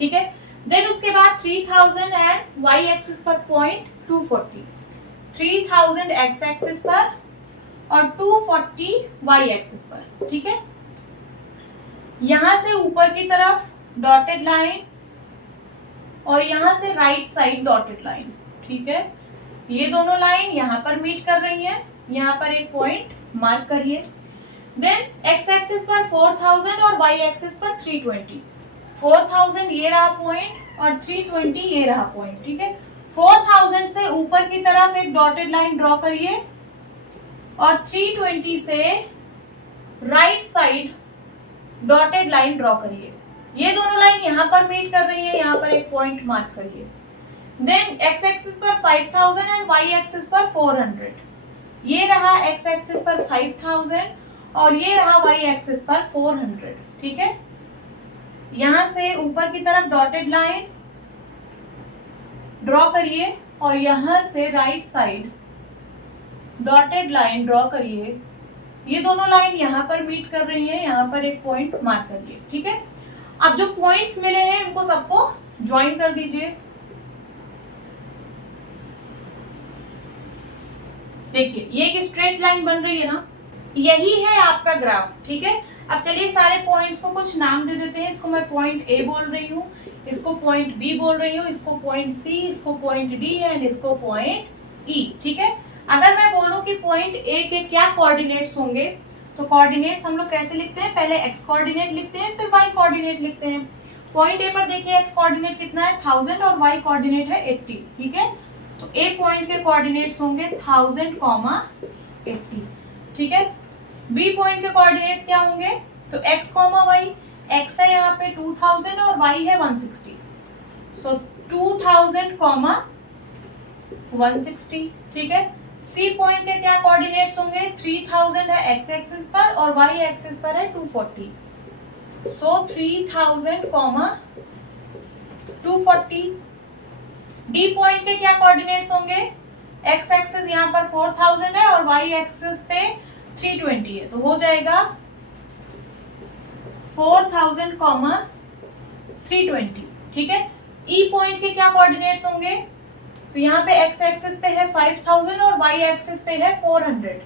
ठीक है। देन उसके बाद 3000 एंड वाई एक्सिस पर पॉइंट 240, 3000 एक्स एक्सिस पर और 240 वाई एक्सिस पर, ठीक है। यहां से ऊपर की तरफ डॉटेड लाइन और यहां से राइट साइड डॉटेड लाइन, ठीक है। ये दोनों लाइन यहां पर मीट कर रही हैं, यहां पर एक पॉइंट मार्क करिए। देन एक्स एक्सिस पर 4000 और वाई एक्सिस पर 320। 4000 ये रहा पॉइंट और 320 ये रहा पॉइंट, ठीक है। 4000 से ऊपर की तरफ एक डॉटेड लाइन ड्रॉ करिए और 320 से right side dotted line draw करिए। ये दोनों लाइन यहाँ पर मीट कर रही है, यहाँ पर एक पॉइंट मार्क करिए। देन एक्स एक्सिस पर 5000 एंड वाई एक्सिस पर 400। ये रहा एक्स एक्सिस पर 5000 और ये रहा वाई एक्सिस पर 400, ठीक है। यहां से ऊपर की तरफ डॉटेड लाइन ड्रॉ करिए और यहां से right side dotted line draw करिए ये दोनों लाइन यहाँ पर मीट कर रही है, यहाँ पर एक पॉइंट मार्क करिए, ठीक है। अब जो पॉइंट्स मिले हैं इनको सबको ज्वाइन कर दीजिए। देखिए ये एक स्ट्रेट लाइन बन रही है ना, यही है आपका ग्राफ, ठीक है। अब चलिए सारे पॉइंट्स को कुछ नाम दे देते हैं। इसको मैं पॉइंट ए बोल रही हूँ, इसको पॉइंट बी बोल रही हूँ, इसको पॉइंट सी, इसको पॉइंट डी एंड इसको पॉइंट ई, ठीक है। अगर मैं बोलूँ कि पॉइंट ए के क्या कोऑर्डिनेट्स होंगे, तो कोऑर्डिनेट्स हम लोग कैसे लिखते हैं, पहले एक्स कोऑर्डिनेट लिखते हैं फिर वाई कोऑर्डिनेट लिखते हैं। पॉइंट ए पर देखिए एक्स कोऑर्डिनेट कितना है 1000 और वाई कोऑर्डिनेट है 80, ठीक है। तो ए पॉइंट के कोऑर्डिनेट्स होंगे 1000, 80, ठीक है। बी पॉइंट के कोऑर्डिनेट्स क्या होंगे, तो x, y, x है यहाँ पे 2000 और y है 160, सो 2000, 160, ठीक है। सी पॉइंट के क्या कोऑर्डिनेट्स होंगे, 3000 है x एक्सिस पर और y एक्सिस पर है 240, सो 3000, 240। डी पॉइंट के क्या कोऑर्डिनेट्स होंगे, x एक्सिस यहाँ पर 4000 है और y एक्सिस पे 320 है, तो हो जाएगा 4000, 320, ठीक है। ई पॉइंट के क्या कोऑर्डिनेट्स होंगे, तो यहाँ पे x एक्सिस पे है 5000 और y एक्सिस पे है 400,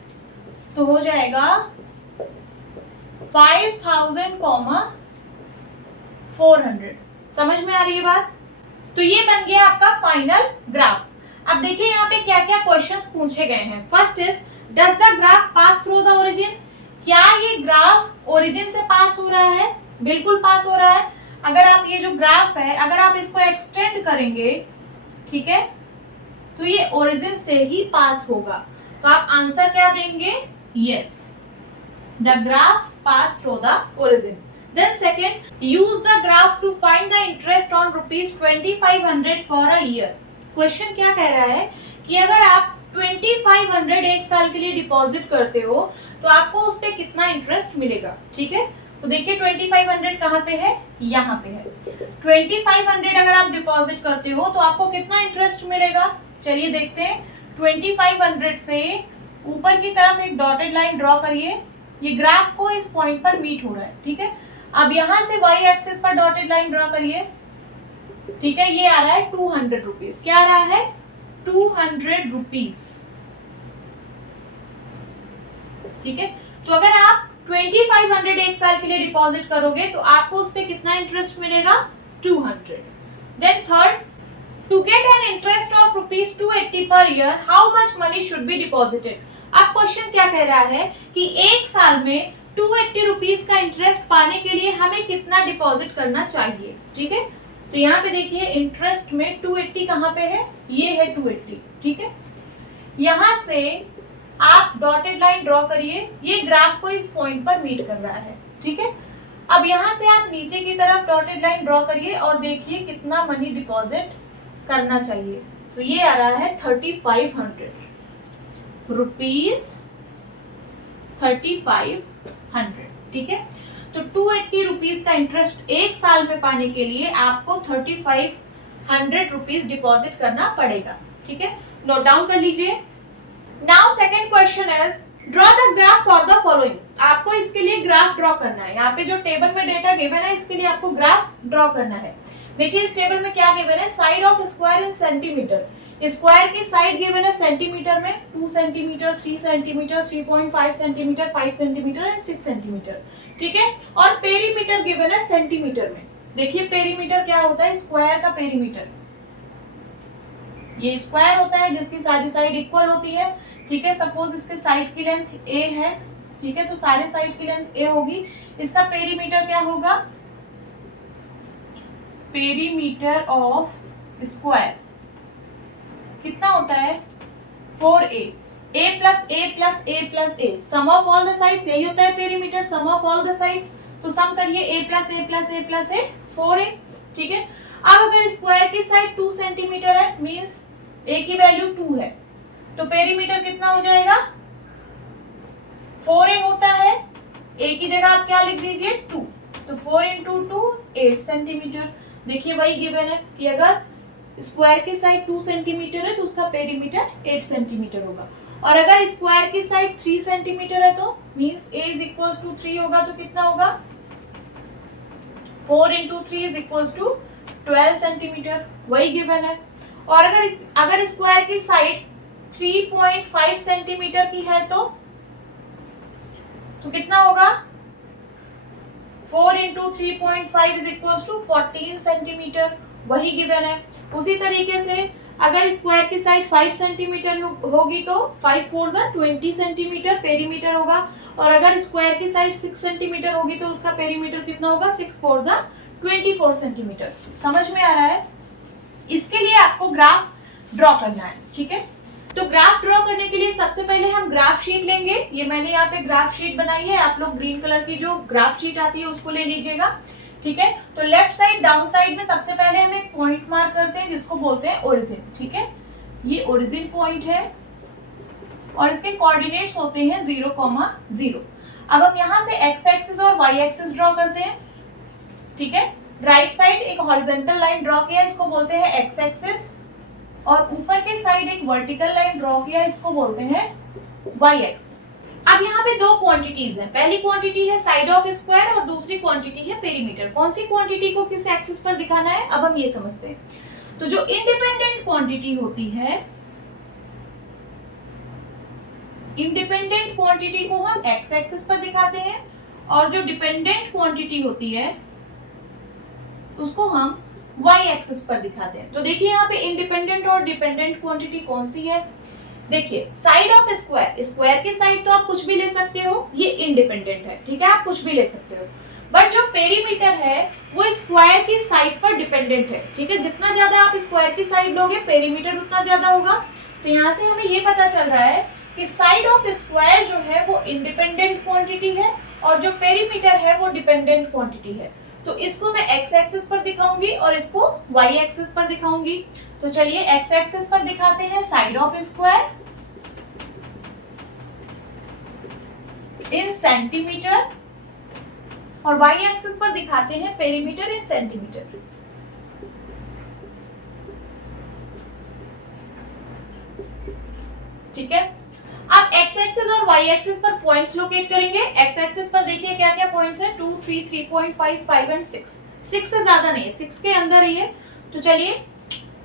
तो हो जाएगा 5000, 400। समझ में आ रही है बात। तो ये बन गया आपका फाइनल ग्राफ। अब देखिए यहाँ पे क्या क्या क्वेश्चंस पूछे गए हैं। First is does the graph pass through the origin, क्या ये ग्राफ ओरिजिन से पास हो रहा है, बिल्कुल पास हो रहा है। अगर आप ये जो ग्राफ है अगर आप इसको एक्सटेंड करेंगे, ठीक है, तो ये ओरिजिन से ही पास होगा, तो आप आंसर क्या देंगे, yes, the graph pass through the origin. Then second, use the graph to find the interest on ₹2500 for a year. Question क्या कह रहा है कि अगर आप 2500 एक साल के लिए डिपॉजिट करते हो तो आपको उस पे कितना इंटरेस्ट मिलेगा, ठीक है। तो देखिए 2500 कहाँ पे है, यहाँ पे है। 2500 अगर आप डिपॉजिट करते हो तो आपको कितना इंटरेस्ट मिलेगा, चलिए देखते हैं। 2500 से ऊपर की तरफ एक डॉटेड लाइन ड्रॉ करिए, ये ग्राफ को इस पॉइंट पर मीट हो रहा है, ठीक है। अब यहां से y एक्सिस पर डॉटेड लाइन ड्रॉ करिए, ठीक है, ये आ रहा है 200 रुपीज। क्या आ रहा है, 200 रुपीज, ठीक है। तो अगर आप 2500 एक साल के लिए डिपॉजिट करोगे तो आपको उस पर कितना इंटरेस्ट मिलेगा, 200। Then third, to get an interest of ₹280 per year how much money should be deposited. अब क्वेश्चन क्या कह रहा है कि एक साल में 280 रुपीज का इंटरेस्ट पाने के लिए हमें कितना डिपॉजिट करना चाहिए, ठीक है। तो यहाँ पे देखिए इंटरेस्ट में 280 कहाँ पे है, ये है 280, ठीक है। यहाँ से आप डॉटेड लाइन ड्रॉ करिए, ये ग्राफ को इस पॉइंट पर मीट कर रहा है, ठीक है। अब यहाँ से आप नीचे की तरफ डॉटेड लाइन ड्रॉ करिए और देखिए कितना मनी डिपॉजिट करना चाहिए। तो ये आ रहा है 3500 रुपीज, 3500, ठीक है। तो 280 रुपीज का इंटरेस्ट एक साल में पाने के लिए आपको 3500 रुपीज डिपॉजिट करना पड़ेगा, ठीक है। नोट डाउन कर लीजिए। Now second question is draw the graph for the following. आपको इसके लिए ग्राफ ड्रॉ करना है। यहाँ पे जो टेबल में डेटा गिवन है इसके लिए आपको ग्राफ ड्रॉ करना है। देखिए इस टेबल में क्या गिवन है, side of square in centimetre. Square की साइड गिवन है सेंटीमीटर में, 2 centimetre, 3 centimetre, 3.5 centimetre, 5 centimetre and 6 centimetre, ठीक है। और पेरीमीटर गिवन है सेंटीमीटर में। देखिए पेरीमीटर क्या होता है, स्क्वायर का पेरीमीटर, ये स्क्वायर होता है जिसकी सारी साइड इक्वल होती है, ठीक है। सपोज इसके साइड की लेंथ a है, ठीक है, तो सारे साइड की लेंथ a होगी। इसका पेरीमीटर क्या होगा, पेरीमीटर ऑफ स्क्वायर कितना होता है, 4a, a plus a plus a plus a, sum of all the sides, यही होता है perimeter, sum of all the sides. तो सम करिए a plus a plus a plus a, 4a, ठीक है। अब अगर स्क्वायर की साइड 2 सेंटीमीटर है, मींस a की वैल्यू 2 है, तो पेरीमीटर कितना हो जाएगा, 4a होता है, a की जगह आप क्या लिख दीजिए 2, तो 4 इंटू 2 8 सेंटीमीटर। देखिए वही गिवन है कि अगर स्क्वायर की साइड 2 सेंटीमीटर है तो उसका पेरीमीटर 8 सेंटीमीटर होगा। और अगर स्क्वायर की साइड 3 सेंटीमीटर है तो means a is equal to 3 होगा, तो कितना होगा 4 into 3 is equal to 12 centimetre, वही गिवन है। और अगर स्क्वायर की साइड 3.5 सेंटीमीटर की है तो कितना होगा 4 into 3.5 is equal to 14 centimetre, वही गिवन है। उसी तरीके से अगर स्क्वायर की साइड 5 सेंटीमीटर होगी तो 5 4 जा 20 सेंटीमीटर पेरीमीटर होगा, और अगर स्क्वायर की साइड 6 सेंटीमीटर होगी तो उसका पेरीमीटर कितना होगा 6 4 जा 24 सेंटीमीटर। समझ में आ रहा है? इसके लिए आपको ग्राफ ड्रॉ करना है, ठीक है। तो ग्राफ ड्रॉ करने के लिए सबसे पहले हम ग्राफ शीट लेंगे। ये मैंने यहाँ पे ग्राफ शीट बनाई है, आप लोग ग्रीन कलर की जो ग्राफ शीट आती है उसको ले लीजिएगा, ठीक है। तो लेफ्ट साइड डाउन साइड में सबसे पहले हम एक पॉइंट मार्क करते हैं जिसको बोलते हैं ओरिजिन, ठीक है। ये ओरिजिन पॉइंट है और इसके कोऑर्डिनेट्स होते हैं 0,0। अब हम यहाँ से एक्स एक्सिस और वाई एक्सिस ड्रॉ करते हैं, ठीक है। राइट साइड एक हॉरिजॉन्टल लाइन ड्रॉ किया, इसको बोलते हैं एक्स एक्सिस, और ऊपर के साइड एक वर्टिकल लाइन ड्रॉ किया, इसको बोलते हैं वाई एक्सिस। अब यहाँ पे दो क्वांटिटीज हैं, पहली क्वांटिटी है साइड ऑफ स्क्वायर और दूसरी क्वांटिटी है पेरीमीटर। कौन सी क्वांटिटी को किस एक्सिस पर दिखाना है अब हम ये समझते हैं। तो जो इंडिपेंडेंट क्वांटिटी होती है, इंडिपेंडेंट क्वांटिटी को हम एक्स एक्सिस पर दिखाते हैं, और जो डिपेंडेंट क्वांटिटी होती है उसको हम वाई एक्सिस पर दिखाते हैं। तो देखिए यहाँ पे इंडिपेंडेंट और डिपेंडेंट क्वांटिटी कौन सी है। देखिए साइड ऑफ स्क्वायर, स्क्वायर की साइड तो आप कुछ भी ले सकते हो, ये इंडिपेंडेंट है, ठीक है, आप कुछ भी ले सकते हो। बट जो पेरीमीटर है वो स्क्वायर की साइड पर डिपेंडेंट है, ठीक है। जितना ज्यादा आप स्क्वायर की साइड लोगे पेरीमीटर उतना ज्यादा होगा। तो यहाँ से हमें ये पता चल रहा है कि साइड ऑफ स्क्वायर जो है वो इंडिपेंडेंट क्वांटिटी है और जो पेरीमीटर है वो डिपेंडेंट क्वांटिटी है। तो इसको मैं एक्स एक्सिस पर दिखाऊंगी और इसको वाई एक्सिस पर दिखाऊंगी। तो चलिए एक्स एक्सिस पर दिखाते हैं side of square in centimetre, और वाई एक्सिस पर दिखाते हैं पेरीमीटर इन सेंटीमीटर। ठीक है, आप एक्स एक्सिस और वाई एक्सिस पर पॉइंट्स लोकेट करेंगे। एक्स एक्सिस पर देखिए क्या क्या पॉइंट्स हैं, 2 3 3.5 5 एंड 6। 6 से ज्यादा नहीं है, 6 के अंदर ही है। तो चलिए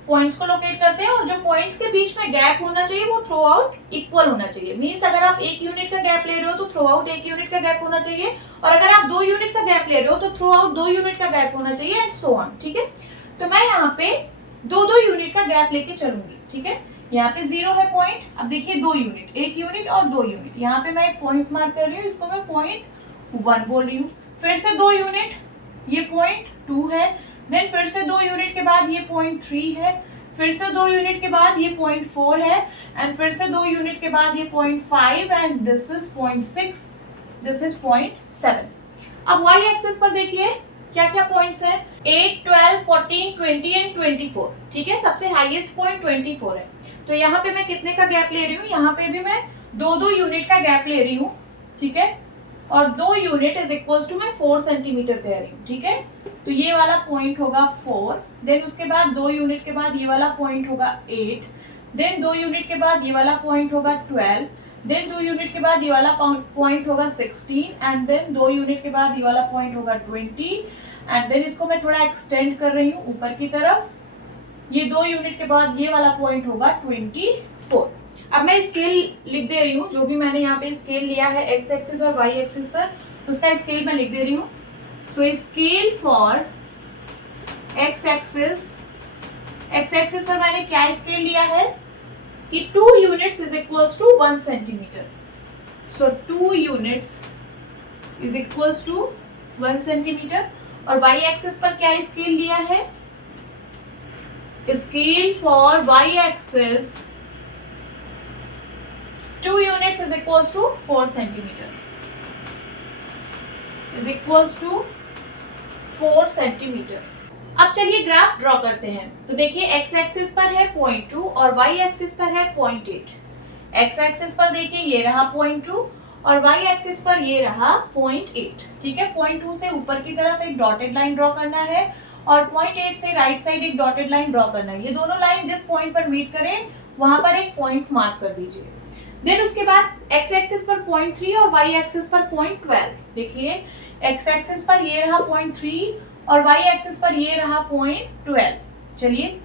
पॉइंट्स को लोकेट करते हैं, और जो पॉइंट्स के बीच में गैप होना चाहिए वो थ्रू आउट इक्वल होना चाहिए। मींस अगर आप 1 यूनिट का गैप ले रहे हो तो थ्रू आउट 1 यूनिट का गैप होना चाहिए, और अगर आप 2 यूनिट का गैप ले रहे हो तो थ्रू आउट 2 यूनिट का गैप होना चाहिए, एंड सो ऑन, ठीक है। तो मैं यहाँ पे 2-2 यूनिट का गैप लेके चलूंगी, ठीक है। यहाँ पे 0 है पॉइंट, अब देखिए 2 यूनिट, 1 यूनिट और 2 यूनिट। यहाँ पे मैं एक पॉइंट मार्क कर रही हूँ, इसको मैं पॉइंट 1 बोल रही हूँ। फिर से 2 यूनिट, ये पॉइंट 2 है। देन फिर से 2 यूनिट के बाद ये पॉइंट 3 है। फिर से 2 यूनिट के बाद ये पॉइंट 4 है, एंड फिर से 2 यूनिट के बाद ये point 5, and this is point 6, this is point 7। अब वाई एक्सिस पर देखिए क्या क्या पॉइंट्स हैं, 8 12 14 20 एंड 24, ठीक है। सबसे हाईएस्ट पॉइंट 24 है। तो यहाँ पे मैं कितने का गैप ले रही हूँ, यहाँ पे भी मैं 2-2 यूनिट का गैप ले रही हूँ, ठीक है। और 2 यूनिट इज इक्वल्स टू मैं 4 सेंटीमीटर कह रही हूँ, ठीक है। तो ये वाला पॉइंट होगा 4, देन उसके बाद 2 यूनिट के बाद ये वाला पॉइंट होगा 8, देन 2 यूनिट के बाद ये वाला पॉइंट होगा 12, देन 2 यूनिट के बाद ये वाला पॉइंट होगा 16, एंड देन 2 यूनिट के बाद ये वाला पॉइंट होगा 20, एंड देन इसको मैं थोड़ा एक्सटेंड कर रही हूँ ऊपर की तरफ। ये 2 यूनिट के बाद ये वाला पॉइंट होगा 24। अब मैं स्केल लिख दे रही हूँ, जो भी मैंने यहाँ पे स्केल लिया है एक्स एक्सिस और वाई एक्सिस पर, उसका स्केल मैं लिख दे रही हूँ। So scale for x axis पर मैंने क्या स्केल लिया है कि 2 units is equals to 1 centimetre. So 2 units is equals to 1 centimetre. और वाई एक्सिस पर क्या स्केल लिया है, scale for Y axis 2 units is equals to 4 centimetre, is equals to 4 centimetre. अब चलिए ग्राफ ड्रॉ करते हैं। तो देखिए एक्स एक्सिस पर है 0.2 और वाई एक्सिस पर है 0.8। एक्स एक्सिस पर देखिए ये रहा 0.2 और वाई एक्सिस पर ये रहा 0.8, ठीक है। 0.2 से ऊपर की तरफ एक डॉटेड लाइन ड्रॉ करना है और 0.8 से राइट साइड एक डॉटेड लाइन ड्रॉ करना है। ये दोनों लाइन जिस पॉइंट पर मीट करें वहां पर एक पॉइंट मार्क कर दीजिए। देन उसके बाद एक्स एक्सिस पर 0.3 और वाई एक्सिस पर 0.12। देखिए एक्स एक्सिस पर ये रहा 0.3 और वाई एक्सिस पर ये रहा 0.12। चलिए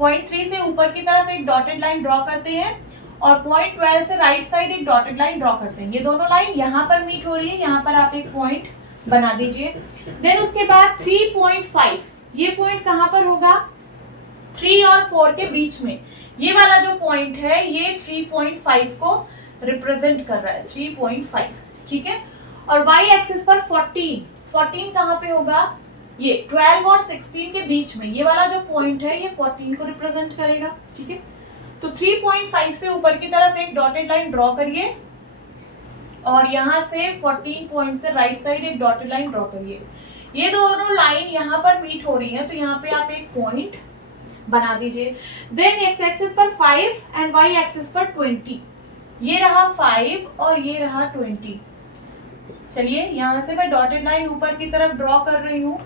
0.3 से ऊपर की तरफ एक डॉटेड लाइन ड्रॉ करते हैं और 0.12 से राइट साइड एक डॉटेड लाइन ड्रॉ करते हैं। ये दोनों लाइन यहाँ पर मीट हो रही है, यहाँ पर आप एक पॉइंट बना दीजिए। देन उसके बाद 3.5, ये पॉइंट कहाँ पर होगा? 3 और 4 के बीच में। ये वाला जो पॉइंट है ये 3.5 को रिप्रेजेंट कर रहा है, 3.5, ठीक है। और वाई एक्सिस पर 14 कहाँ पे होगा? ये 12 और 16 के बीच में, ये वाला जो पॉइंट है ये 14 को रिप्रेजेंट करेगा, ठीक है। तो 3.5 से ऊपर की तरफ एक डॉटेड लाइन ड्रॉ करिए और यहाँ से 14 पॉइंट से राइट साइड एक डॉटेड लाइन ड्रॉ करिए। ये दोनों लाइन यहाँ पर मीट हो रही है तो यहाँ पे आप एक पॉइंट बना दीजिए। देन एक्स एक्सिस पर 5 एंड वाई एक्सिस पर 20, ये रहा 5 और ये रहा 20। चलिए यहाँ से मैं डॉटेड लाइन ऊपर की तरफ ड्रॉ कर रही हूँ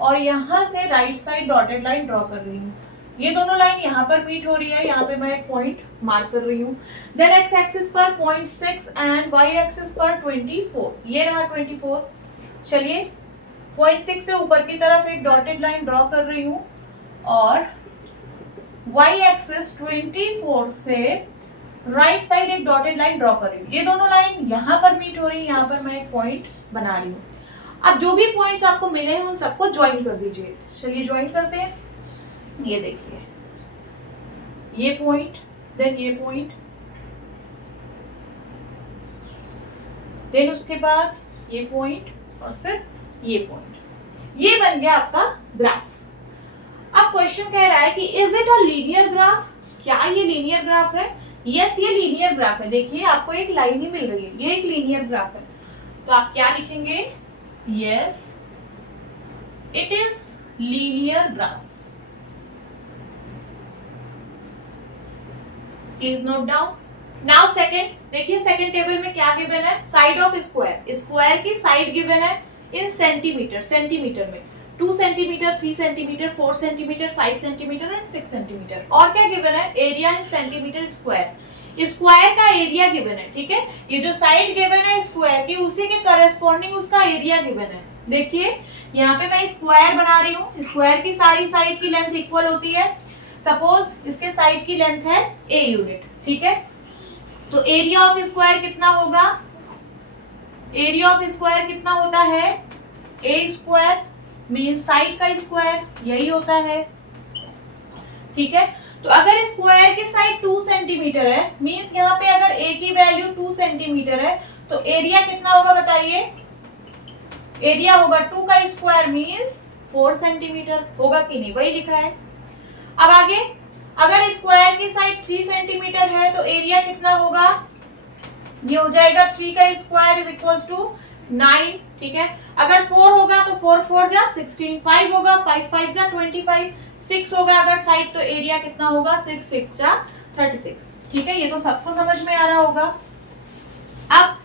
और यहाँ से right side dotted line draw कर रही हूँ। ये दोनों लाइन यहाँ पर मीट हो रही है, यहाँ पे मैं एक पॉइंट मार्क कर रही हूँ। देन एक्स एक्सिस पर 0.6 एंड वाई एक्सिस पर 24, ये रहा 24। चलिए 0.6 से ऊपर की तरफ एक डॉटेड लाइन ड्रॉ कर रही हूँ और वाई एक्सिस 24 से राइट साइड एक डॉटेड लाइन ड्रॉ कर रही हूँ। ये दोनों लाइन यहाँ पर मीट हो रही है, यहाँ पर मैं एक पॉइंट बना रही हूँ। अब जो भी पॉइंट्स आपको मिले हैं उन सबको ज्वाइन कर दीजिए। चलिए ज्वाइन करते हैं। ये देखिए ये पॉइंट, देन ये पॉइंट, देन उसके बाद ये पॉइंट और फिर ये पॉइंट। ये बन गया आपका ग्राफ। अब क्वेश्चन कह रहा है कि is it a linear graph? क्या ये लीनियर ग्राफ है? यस, ये लीनियर ग्राफ है। देखिए आपको एक लाइन ही मिल रही है, ये एक लीनियर ग्राफ है। तो आप क्या लिखेंगे? Yes it is linear graph. Please note down. Now second, देखिए सेकंड टेबल में क्या गिवन है? साइड ऑफ स्क्वायर, स्क्वायर की साइड गिवन है इन सेंटीमीटर, सेंटीमीटर में 2 centimetre, 3 centimetre, 4 centimetre, 5 centimetre and 6 centimetre. और क्या गिवन है? Area in centimetre square. Square का एरिया गिवन है, ठीक है। ये जो साइड गिवन है स्क्वायर की, उसी के करस्पॉन्डिंग उसका एरिया गिवन है। देखिए यहाँ पे मैं स्क्वायर बना रही हूँ। स्क्वायर की सारी साइड की लेंथ इक्वल होती है। सपोज इसके साइड की लेंथ है a यूनिट, ठीक है। तो एरिया ऑफ स्क्वायर कितना होगा? एरिया ऑफ स्क्वायर कितना होता है? a स्क्वायर मीन साइड का स्क्वायर, यही होता है, ठीक है। तो अगर स्क्वायर की साइड 2 सेंटीमीटर है, मीन्स यहाँ पे अगर a की वैल्यू 2 सेंटीमीटर है तो एरिया कितना होगा बताइए? एरिया होगा 2 का स्क्वायर मीन्स 4 सेंटीमीटर, होगा कि नहीं? वही लिखा है। अब आगे, अगर स्क्वायर की साइड 3 सेंटीमीटर है तो एरिया कितना होगा? ये हो जाएगा 3 का स्क्वायर इज इक्वल टू 9, ठीक है। अगर 4 होगा तो 4 4 जा 16, 5 होगा 5 5 जा 25, 6 होगा अगर साइड तो एरिया कितना होगा? 6 6 जा 36, ठीक है। ये तो सबको समझ में आ रहा होगा। अब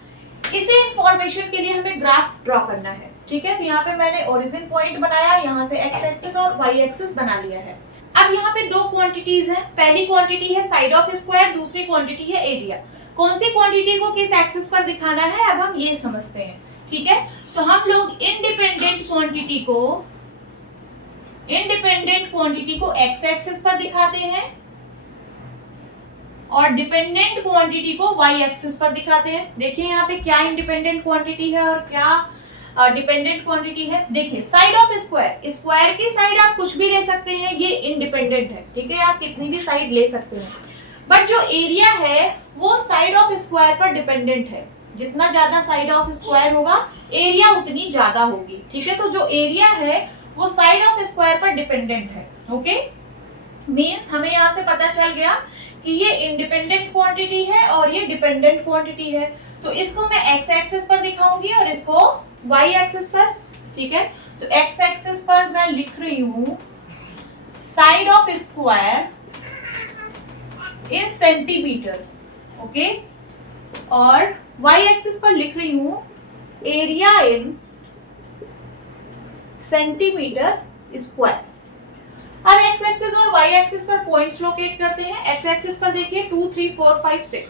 इसे इंफॉर्मेशन के लिए हमें ग्राफ ड्रॉ करना है, ठीक है। तो यहाँ पे मैंने ओरिजिन पॉइंट बनाया, यहाँ से एक्स एक्सिस और वाई एक्सिस बना लिया है। अब यहाँ पे 2 क्वांटिटीज हैं। पहली क्वांटिटी है साइड ऑफ स्क्वायर, दूसरी क्वांटिटी है एरिया। कौन सी क्वांटिटी को किस एक्सिस पर दिखाना है अब हम ये समझते हैं, ठीक है। तो हम लोग इंडिपेंडेंट क्वांटिटी को एक्स एक्सिस पर दिखाते हैं और डिपेंडेंट क्वांटिटी को वाई एक्सिस पर दिखाते हैं। देखिए यहाँ पे क्या इंडिपेंडेंट क्वांटिटी है और क्या डिपेंडेंट क्वांटिटी है। देखिए साइड ऑफ स्क्वायर, स्क्वायर की साइड आप कुछ भी ले सकते हैं, ये इंडिपेंडेंट है, ठीक है। आप कितनी भी साइड ले सकते हैं। बट जो एरिया है वो साइड ऑफ स्क्वायर पर डिपेंडेंट है। जितना ज्यादा साइड ऑफ स्क्वायर होगा एरिया उतनी ज्यादा होगी, ठीक है। तो जो एरिया है वो साइड ऑफ स्क्वायर पर डिपेंडेंट है, ओके। मीन्स हमें यहाँ से पता चल गया कि ये इंडिपेंडेंट क्वांटिटी है और ये डिपेंडेंट क्वांटिटी है। तो इसको मैं एक्स एक्सिस पर दिखाऊंगी और इसको वाई एक्सिस पर, ठीक है। तो एक्स एक्सिस पर मैं लिख रही हूं side of square in centimetre, okay. और वाई एक्सिस पर लिख रही हूं एरिया इन सेंटीमीटर स्क्वायर। अब एक्स एक्सिस और वाई एक्सिस पर पॉइंट्स लोकेट करते हैं। एक्स एक्सिस पर देखिए 2 3 4 5 6,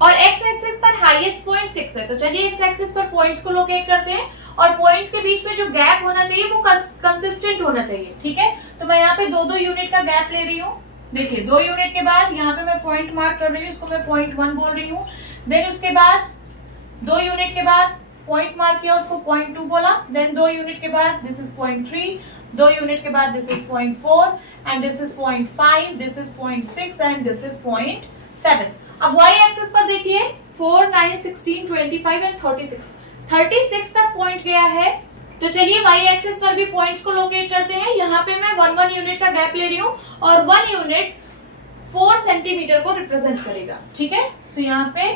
और एक्स एक्सिस पर हाईएस्ट पॉइंट 6 है। तो चलिए एक्स एक्सिस पर पॉइंट्स को लोकेट करते हैं और पॉइंट्स के बीच में जो गैप होना चाहिए वो कंसिस्टेंट होना चाहिए, ठीक है। तो मैं यहाँ पे 2-2 यूनिट का गैप ले रही हूँ। देखिए 2 यूनिट के बाद यहाँ पे मैं पॉइंट मार्क कर रही हूँ, इसको मैं पॉइंट 1 बोल रही हूँ। देन उसके बाद 2 यूनिट के बाद पॉइंट मार्क किया, उसको पॉइंट 2 बोला। देन 2 यूनिट के बाद दिस इज पॉइंट 3, 2 यूनिट के बाद this is point 4 and this is point 5, this is point 6 and this is point 7। अब y एक्सिस पर देखिए 4, 9, 16, 25 एंड 36 तक पॉइंट गया है। तो चलिए y एक्सिस पर भी पॉइंट्स को लोकेट करते हैं। यहाँ पे मैं 1-1 यूनिट का गैप ले रही हूँ और 1 यूनिट 4 सेंटीमीटर को रिप्रेजेंट करेगा, ठीक है। तो यहाँ पे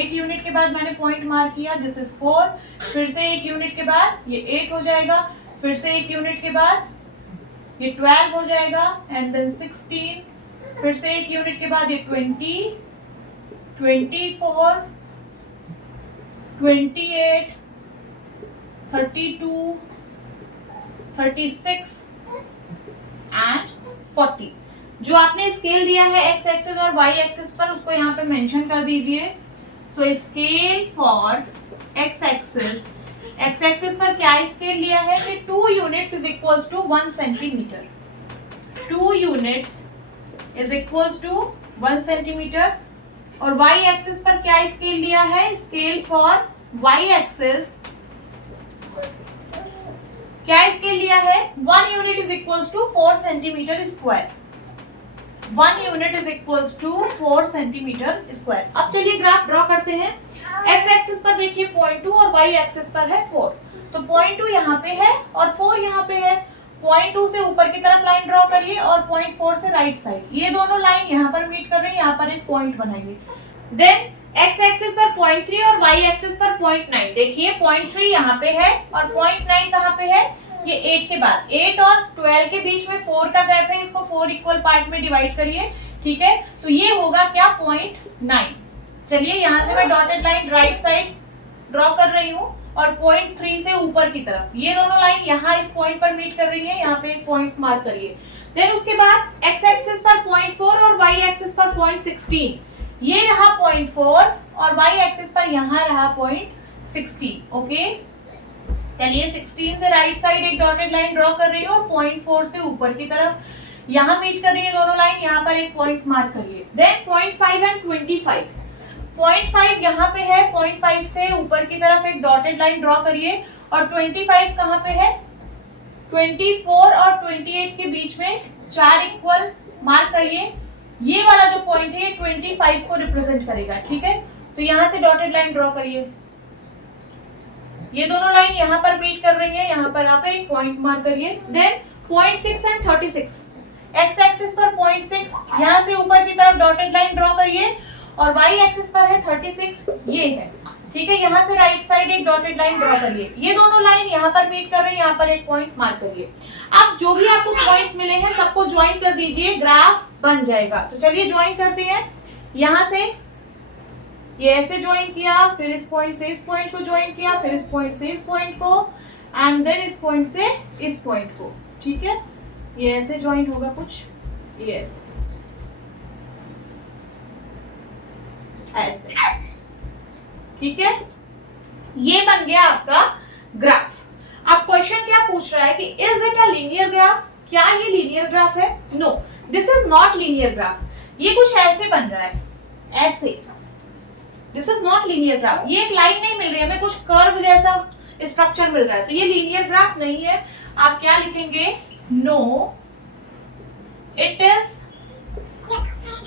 1 यूनिट के बाद मैंने पॉइंट मार्क किया, दिस इज 4, फिर से 1 यूनिट के बाद ये 8 हो जाएगा, फिर से 1 यूनिट के बाद ये 12 हो जाएगा एंड देन 16, फिर से 1 यूनिट के बाद ये 20, 24, 28, 32, 36 एंड 40। जो आपने स्केल दिया है एक्स एक्सिस और वाई एक्सिस पर उसको यहाँ पे मेंशन कर दीजिए। So scale for x axis पर क्या स्केल लिया है कि 2 units is equals to 1 centimetre. 2 units is equals to 1 centimetre. और y एक्सिस पर क्या स्केल लिया है? स्केल फॉर y एक्सिस क्या स्केल लिया है? 1 unit is equals to 4 centimetre square. 1 unit is equals to 4 centimetre square. अब चलिए ग्राफ ड्रॉ करते हैं। x एक्सिस पर देखिए 0.2 और y एक्सिस पर है 4। तो 0.2 यहाँ पे है और 4 यहाँ पे है। 0.2 से ऊपर की तरफ लाइन ड्रॉ करिए और 0.4 से राइट साइड, ये दोनों लाइन यहाँ पर मीट कर रही है, यहाँ पर एक पॉइंट बनाइए। देन x एक्सिस पर 0.3 और y एक्सिस पर 0.9। देखिए 0.3 यहाँ पे है और 0.9 कहाँ पे है? ये 8 के बाद। 8 और 12 के बीच में 4 का गैप है, इसको 4 इक्वल पार्ट में डिवाइड करिए, ठीक है। तो ये होगा क्या? 0.9। चलिए यहाँ से मैं dotted line right side draw कर रही हूँ और 0.3 से ऊपर की तरफ ये दोनों लाइन यहाँ इस पॉइंट पर मीट कर रही है, यहाँ पे एक पॉइंट मार्क करिए। देन उसके बाद x एक्सिस पर 0.4 और y एक्सिस पर 0.16, ये रहा 0.4 और y एक्सिस पर यहाँ रहा 0.16। ओके, चलिए 16 से राइट साइड एक डॉटेड लाइन ड्रॉ कर रही हूँ और 0.4 से ऊपर की तरफ यहाँ मीट कर रही है दोनों लाइन, यहाँ पर एक पॉइंट मार्क करिए। देन 0.5 एंड 25, 0.5 यहाँ पे है, 0.5 से ऊपर की तरफ एक डॉटेड लाइन ड्रॉ करिए और 25 कहाँ पे है? 24 और 28 के बीच में 4 इक्वल मार्क करिए। ये वाला जो पॉइंट है 25 को रिप्रेजेंट करेगा, ठीक है। तो यहाँ से डॉटेड लाइन ड्रॉ करिए। ये दोनों लाइन यहाँ पर मीट कर रही है, यहाँ पर आप एक पॉइंट मार्क करिए। देन 0.6 एंड 36, एक्स एक्सिस पर 0.6, यहाँ से ऊपर की तरफ डॉटेड लाइन ड्रॉ करिए और y एक्सिस पर है 36, ये है, ठीक है। यहाँ से राइट साइड एक डॉटेड लाइन ड्रॉ करिए। ये दोनों लाइन यहाँ पर मीट कर रही है, यहाँ पर एक पॉइंट मार्क करिए। अब जो भी आपको पॉइंट्स मिले हैं सबको ज्वाइन कर दीजिए, ग्राफ बन जाएगा। तो चलिए ज्वाइन करते हैं। यहाँ से ये ऐसे ज्वाइन किया, फिर इस पॉइंट से इस पॉइंट को ज्वाइन किया, फिर इस पॉइंट से इस पॉइंट को एंड देन इस पॉइंट से इस पॉइंट को, ठीक है। ये ऐसे ज्वाइन होगा कुछ, ये ऐसे ऐसे, ठीक है। ये बन गया आपका ग्राफ। अब क्वेश्चन क्या पूछ रहा है कि is it a linear graph? क्या ये लीनियर ग्राफ है? No, this is not linear graph. ये कुछ ऐसे बन रहा है, ऐसे। This is not linear graph. ये एक लाइन नहीं मिल रही है हमें, कुछ कर्व जैसा स्ट्रक्चर मिल रहा है, तो ये लीनियर ग्राफ नहीं है। आप क्या लिखेंगे? No, it is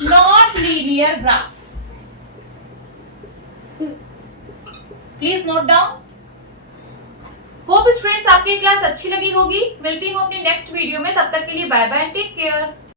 not linear graph. Please note down. Hope students आपकी क्लास अच्छी लगी होगी। मिलती हूँ अपनी नेक्स्ट वीडियो में, तब तक के लिए bye bye and take care.